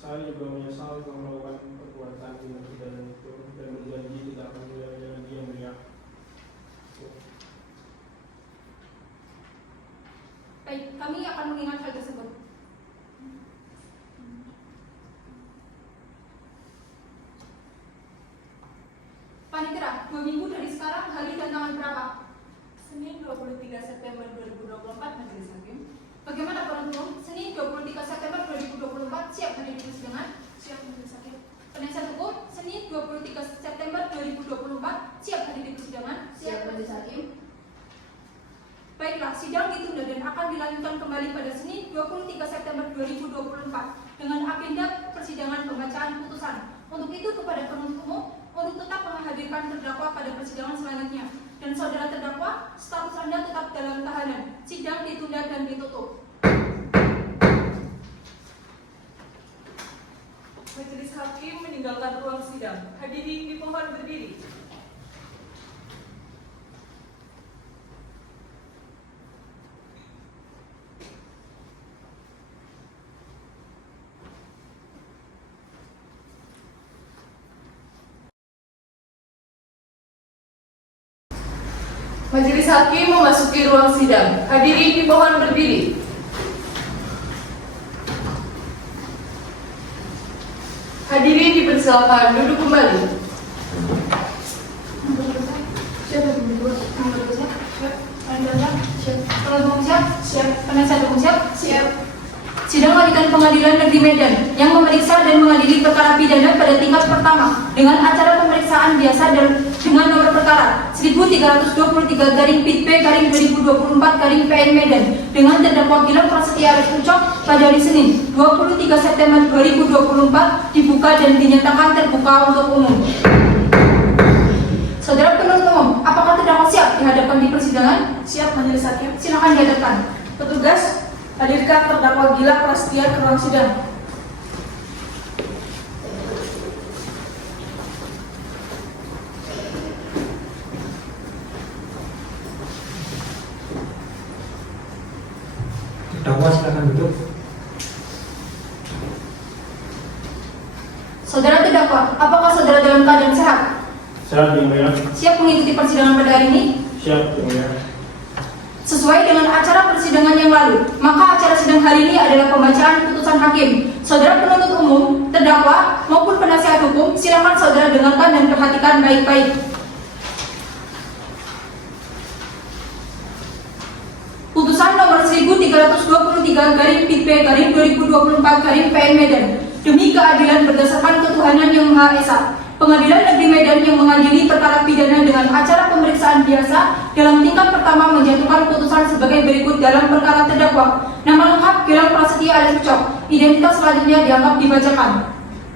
saya juga menyesal telah melakukan perbuatan tindak pidana itu dan berjanji tidak akan mengulanginya lagi yang mulia. Baik, kami akan mengingat hal tersebut. Panitera, 2 minggu dari sekarang hari dan tanggal berapa? Senin 23 September 2024 majelis hakim. Bagaimana penuntut? Senin 23 September 2024 siap hadir di persidangan? Siap, majelis hakim. Penasihat hukum, Senin 23 September 2024 siap hadir di persidangan? Siap majelis hakim. Baiklah, sidang ditunda dan akan dilanjutkan kembali pada Senin 23 September 2024 dengan agenda persidangan pembacaan putusan. Untuk itu kepada penuntut umum untuk tetap menghadirkan terdakwa pada persidangan selanjutnya. Dan saudara terdakwa, status Anda tetap dalam tahanan. Sidang ditunda dan ditutup. Majelis hakim meninggalkan ruang sidang. Hadirin dimohon berdiri. Majelis hakim memasuki ruang sidang. Hadirin dimohon berdiri. Hadirin dipersilakan duduk kembali. Penasihat hukum siap? Siap. Sidang lanjutan Pengadilan Negeri Medan yang memeriksa dan mengadili perkara pidana pada tingkat pertama dengan acara pemeriksaan biasa dan dengan nomor perkara 1323/Pit-P/2024/PN Medan dengan terdakwa Gilang Prasetya Aris Ucok pada hari Senin 23 September 2024 dibuka dan dinyatakan terbuka untuk umum. Saudara penuntut umum, apakah terdakwa siap dihadapkan di persidangan? Siap, Majelis Hakim. Silakan dihadapkan. Petugas, hadirkan terdakwa Gilang Prasetya ke ruang sidang. Terdakwa silakan duduk. Saudara terdakwa, apakah saudara dalam keadaan sehat? Siap, Yang Mulia. Siap mengikuti persidangan pada hari ini? Siap, Yang Mulia. Sesuai dengan acara persidangan yang lalu, maka acara sidang hari ini adalah pembacaan putusan hakim. Saudara penuntut umum, terdakwa maupun penasihat hukum, silakan saudara dengarkan dan perhatikan baik-baik. Putusan nomor 1323/Pit-P/2024/PN Medan demi keadilan berdasarkan ketuhanan yang Maha Esa. Pengadilan Negeri Medan yang mengadili perkara pidana dengan acara pemeriksaan biasa dalam tingkat pertama menjatuhkan putusan sebagai berikut dalam perkara terdakwa. Nama lengkap Gilang Prasetya Aris Ucok. Identitas selanjutnya dianggap dibacakan.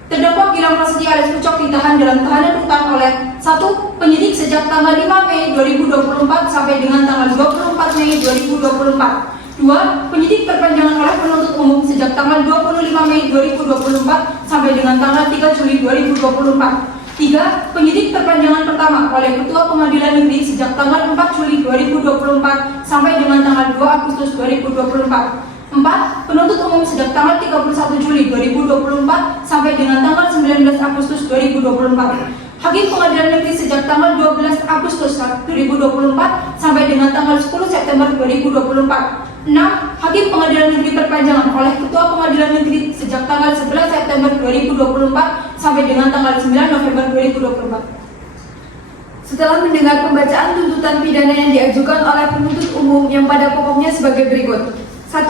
Terdakwa Gilang Prasetya Aris Ucok ditahan dalam tahanan rutan oleh 1. Penyidik sejak tanggal 5 Mei 2024 sampai dengan tanggal 24 Mei 2024. 2. Penyidik perpanjangan oleh penuntut umum sejak tanggal 25 Mei 2024 sampai dengan tanggal 3 Juli 2024. 3. Penyidik perpanjangan pertama oleh Ketua Pengadilan Negeri sejak tanggal 4 Juli 2024 sampai dengan tanggal 2 Agustus 2024. 4. Penuntut umum sejak tanggal 31 Juli 2024 sampai dengan tanggal 19 Agustus 2024. Hakim Pengadilan Negeri sejak tanggal 12 Agustus 2024 sampai dengan tanggal 10 September 2024. 6. Hakim Pengadilan Negeri perpanjangan oleh Ketua Pengadilan Negeri sejak tanggal 11 September 2024 sampai dengan tanggal 9 November 2024. Setelah mendengar pembacaan tuntutan pidana yang diajukan oleh penuntut umum yang pada pokoknya sebagai berikut. 1.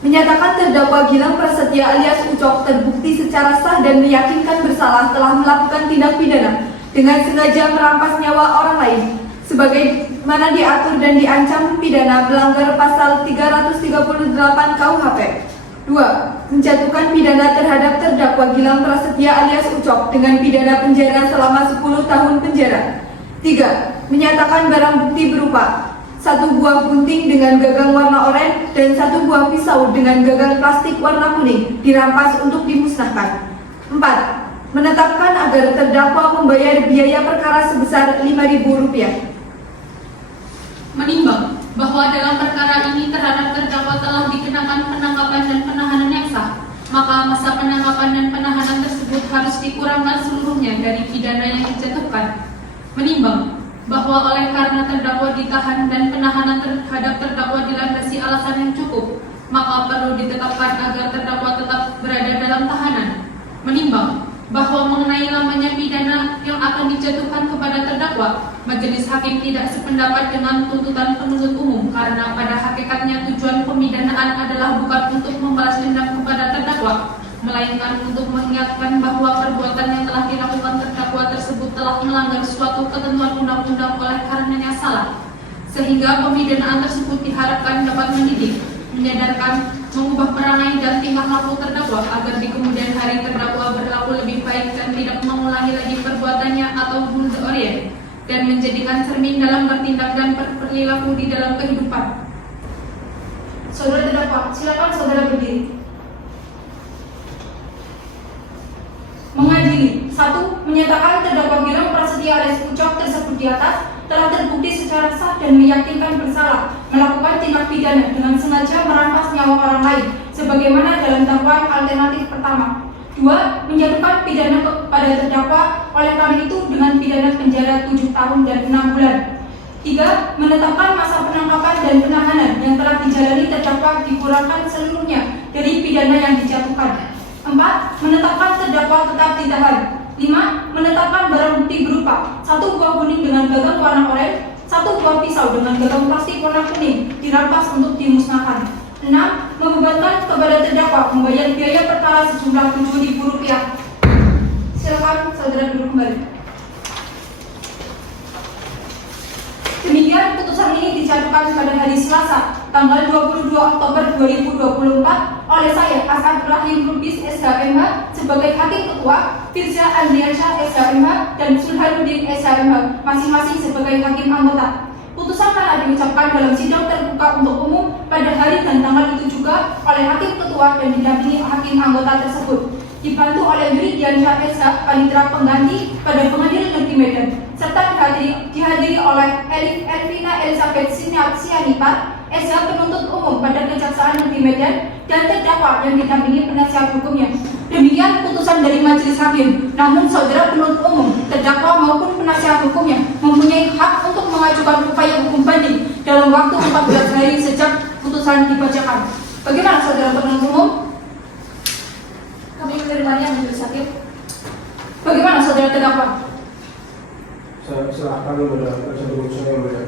Menyatakan terdakwa Gilang Prasetya alias Ucok terbukti secara sah dan meyakinkan bersalah telah melakukan tindak pidana dengan sengaja merampas nyawa orang lain sebagaimana diatur dan diancam pidana melanggar pasal 338 KUHP. 2. Menjatuhkan pidana terhadap terdakwa Gilang Prasetya alias Ucok dengan pidana penjara selama 10 tahun penjara. 3. Menyatakan barang bukti berupa 1 buah gunting dengan gagang warna oranye dan 1 buah pisau dengan gagang plastik warna kuning dirampas untuk dimusnahkan. 4. Menetapkan agar terdakwa membayar biaya perkara sebesar Rp5.000. Menimbang bahwa dalam perkara ini terhadap terdakwa telah dikenakan penangkapan dan penahanan yang sah, maka masa penangkapan dan penahanan tersebut harus dikurangkan seluruhnya dari pidana yang dijatuhkan. Menimbang bahwa oleh karena terdakwa ditahan dan penahanan terhadap terdakwa dilandasi alasan yang cukup, maka perlu ditetapkan agar terdakwa tetap berada dalam tahanan. Menimbang bahwa mengenai lamanya pidana yang akan dijatuhkan kepada terdakwa, majelis hakim tidak sependapat dengan tuntutan penuntut umum karena pada hakikatnya tujuan pemidanaan adalah bukan untuk membalas dendam kepada terdakwa, melainkan untuk mengingatkan bahwa perbuatan yang telah dilakukan terdakwa tersebut telah melanggar suatu ketentuan undang-undang oleh karenanya salah, sehingga pemidanaan tersebut diharapkan dapat mendidik, menyadarkan, mengubah perangai dan tingkah laku terdakwa agar di kemudian hari terdakwa berlaku lebih baik dan tidak mengulangi lagi perbuatannya atau bunuh orient, dan menjadikan cermin dalam bertindak dan berperilaku di dalam kehidupan. Saudara terdakwa, silakan saudara berdiri. Mengadili. 1. Menyatakan terdakwa Gilang Prasetya alias Ucok tersebut di atas telah terbukti secara sah dan meyakinkan bersalah melakukan tindak pidana dengan sengaja merampas nyawa orang lain sebagaimana dalam dakwaan alternatif pertama. 2. Menjatuhkan pidana kepada terdakwa oleh karena itu dengan pidana penjara 7 tahun dan 6 bulan. 3. Menetapkan masa penangkapan dan penahanan yang telah dijalani terdakwa dikurangkan seluruhnya dari pidana yang dijatuhkan. 4. Menetapkan terdakwa tetap ditahan. 5. Menetapkan barang bukti berupa 1 buah kuning dengan gagang warna oranye, 1 buah pisau dengan gagang plastik warna kuning dirampas untuk dimusnahkan. 6. Membebankan kepada terdakwa membayar biaya perkara sejumlah Rp7.000. Silakan saudara duduk kembali. putusan ini dijatuhkan pada hari Selasa, tanggal 22 Oktober 2024 oleh saya, Asad Rahim Lubis SHMH sebagai Hakim Ketua, Firza Andriansyah SHMH, dan Sulhanuddin SHMH, masing-masing sebagai Hakim Anggota. Putusan telah diucapkan dalam sidang terbuka untuk umum pada hari dan tanggal itu juga oleh Hakim Ketua dan didampingi Hakim Anggota tersebut, dibantu oleh Yuri Diansyah SH, Panitera Pengganti pada Pengadilan Negeri Medan, serta dihadiri oleh Elvina Elizabeth Sianipar, SH Penuntut Umum pada Kejaksaan Negeri Medan, dan terdakwa yang didampingi penasihat hukumnya. Demikian putusan dari Majelis Hakim. Namun saudara penuntut umum, terdakwa maupun penasihat hukumnya mempunyai hak untuk mengajukan upaya hukum banding dalam waktu 14 hari sejak putusan dibacakan. Bagaimana saudara penuntut umum? Kami menerimanya Majelis Hakim. Bagaimana saudara terdakwa? Silahkan kepada penasihat hukum saya yang mulia.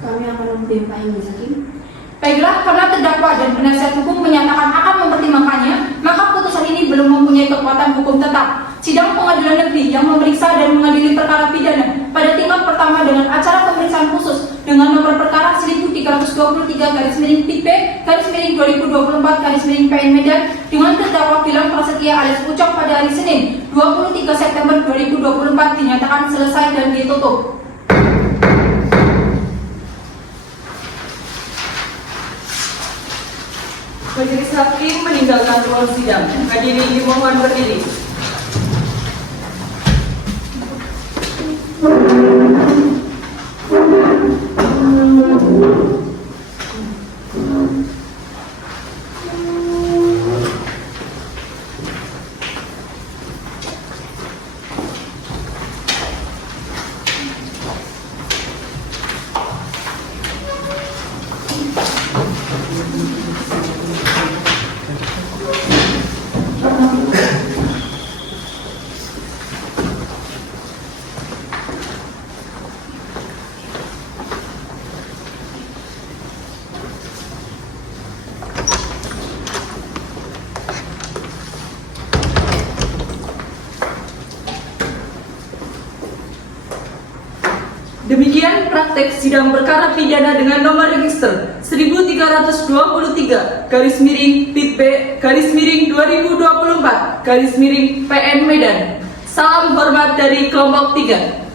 Kami akan memberikan Majelis Hakim. Baiklah, karena terdakwa dan penasihat hukum menyatakan akan mempertimbangkannya, maka putusan ini belum mempunyai kekuatan hukum tetap. Sidang Pengadilan Negeri yang memeriksa dan mengadili perkara pidana pada tingkat pertama dengan acara pemeriksaan khusus dengan nomor perkara 1323-PIP-2024-PN Medan dengan terdakwa Gilang Prasetya alias Ucok pada hari Senin 23 September 2024 dinyatakan selesai dan ditutup. Majelis Hakim meninggalkan ruang sidang. Hadirin dimohon berdiri. Demikian praktek sidang perkara pidana dengan nomor register 1320-PIP-2024-PN Medan. Salam hormat dari kelompok 3.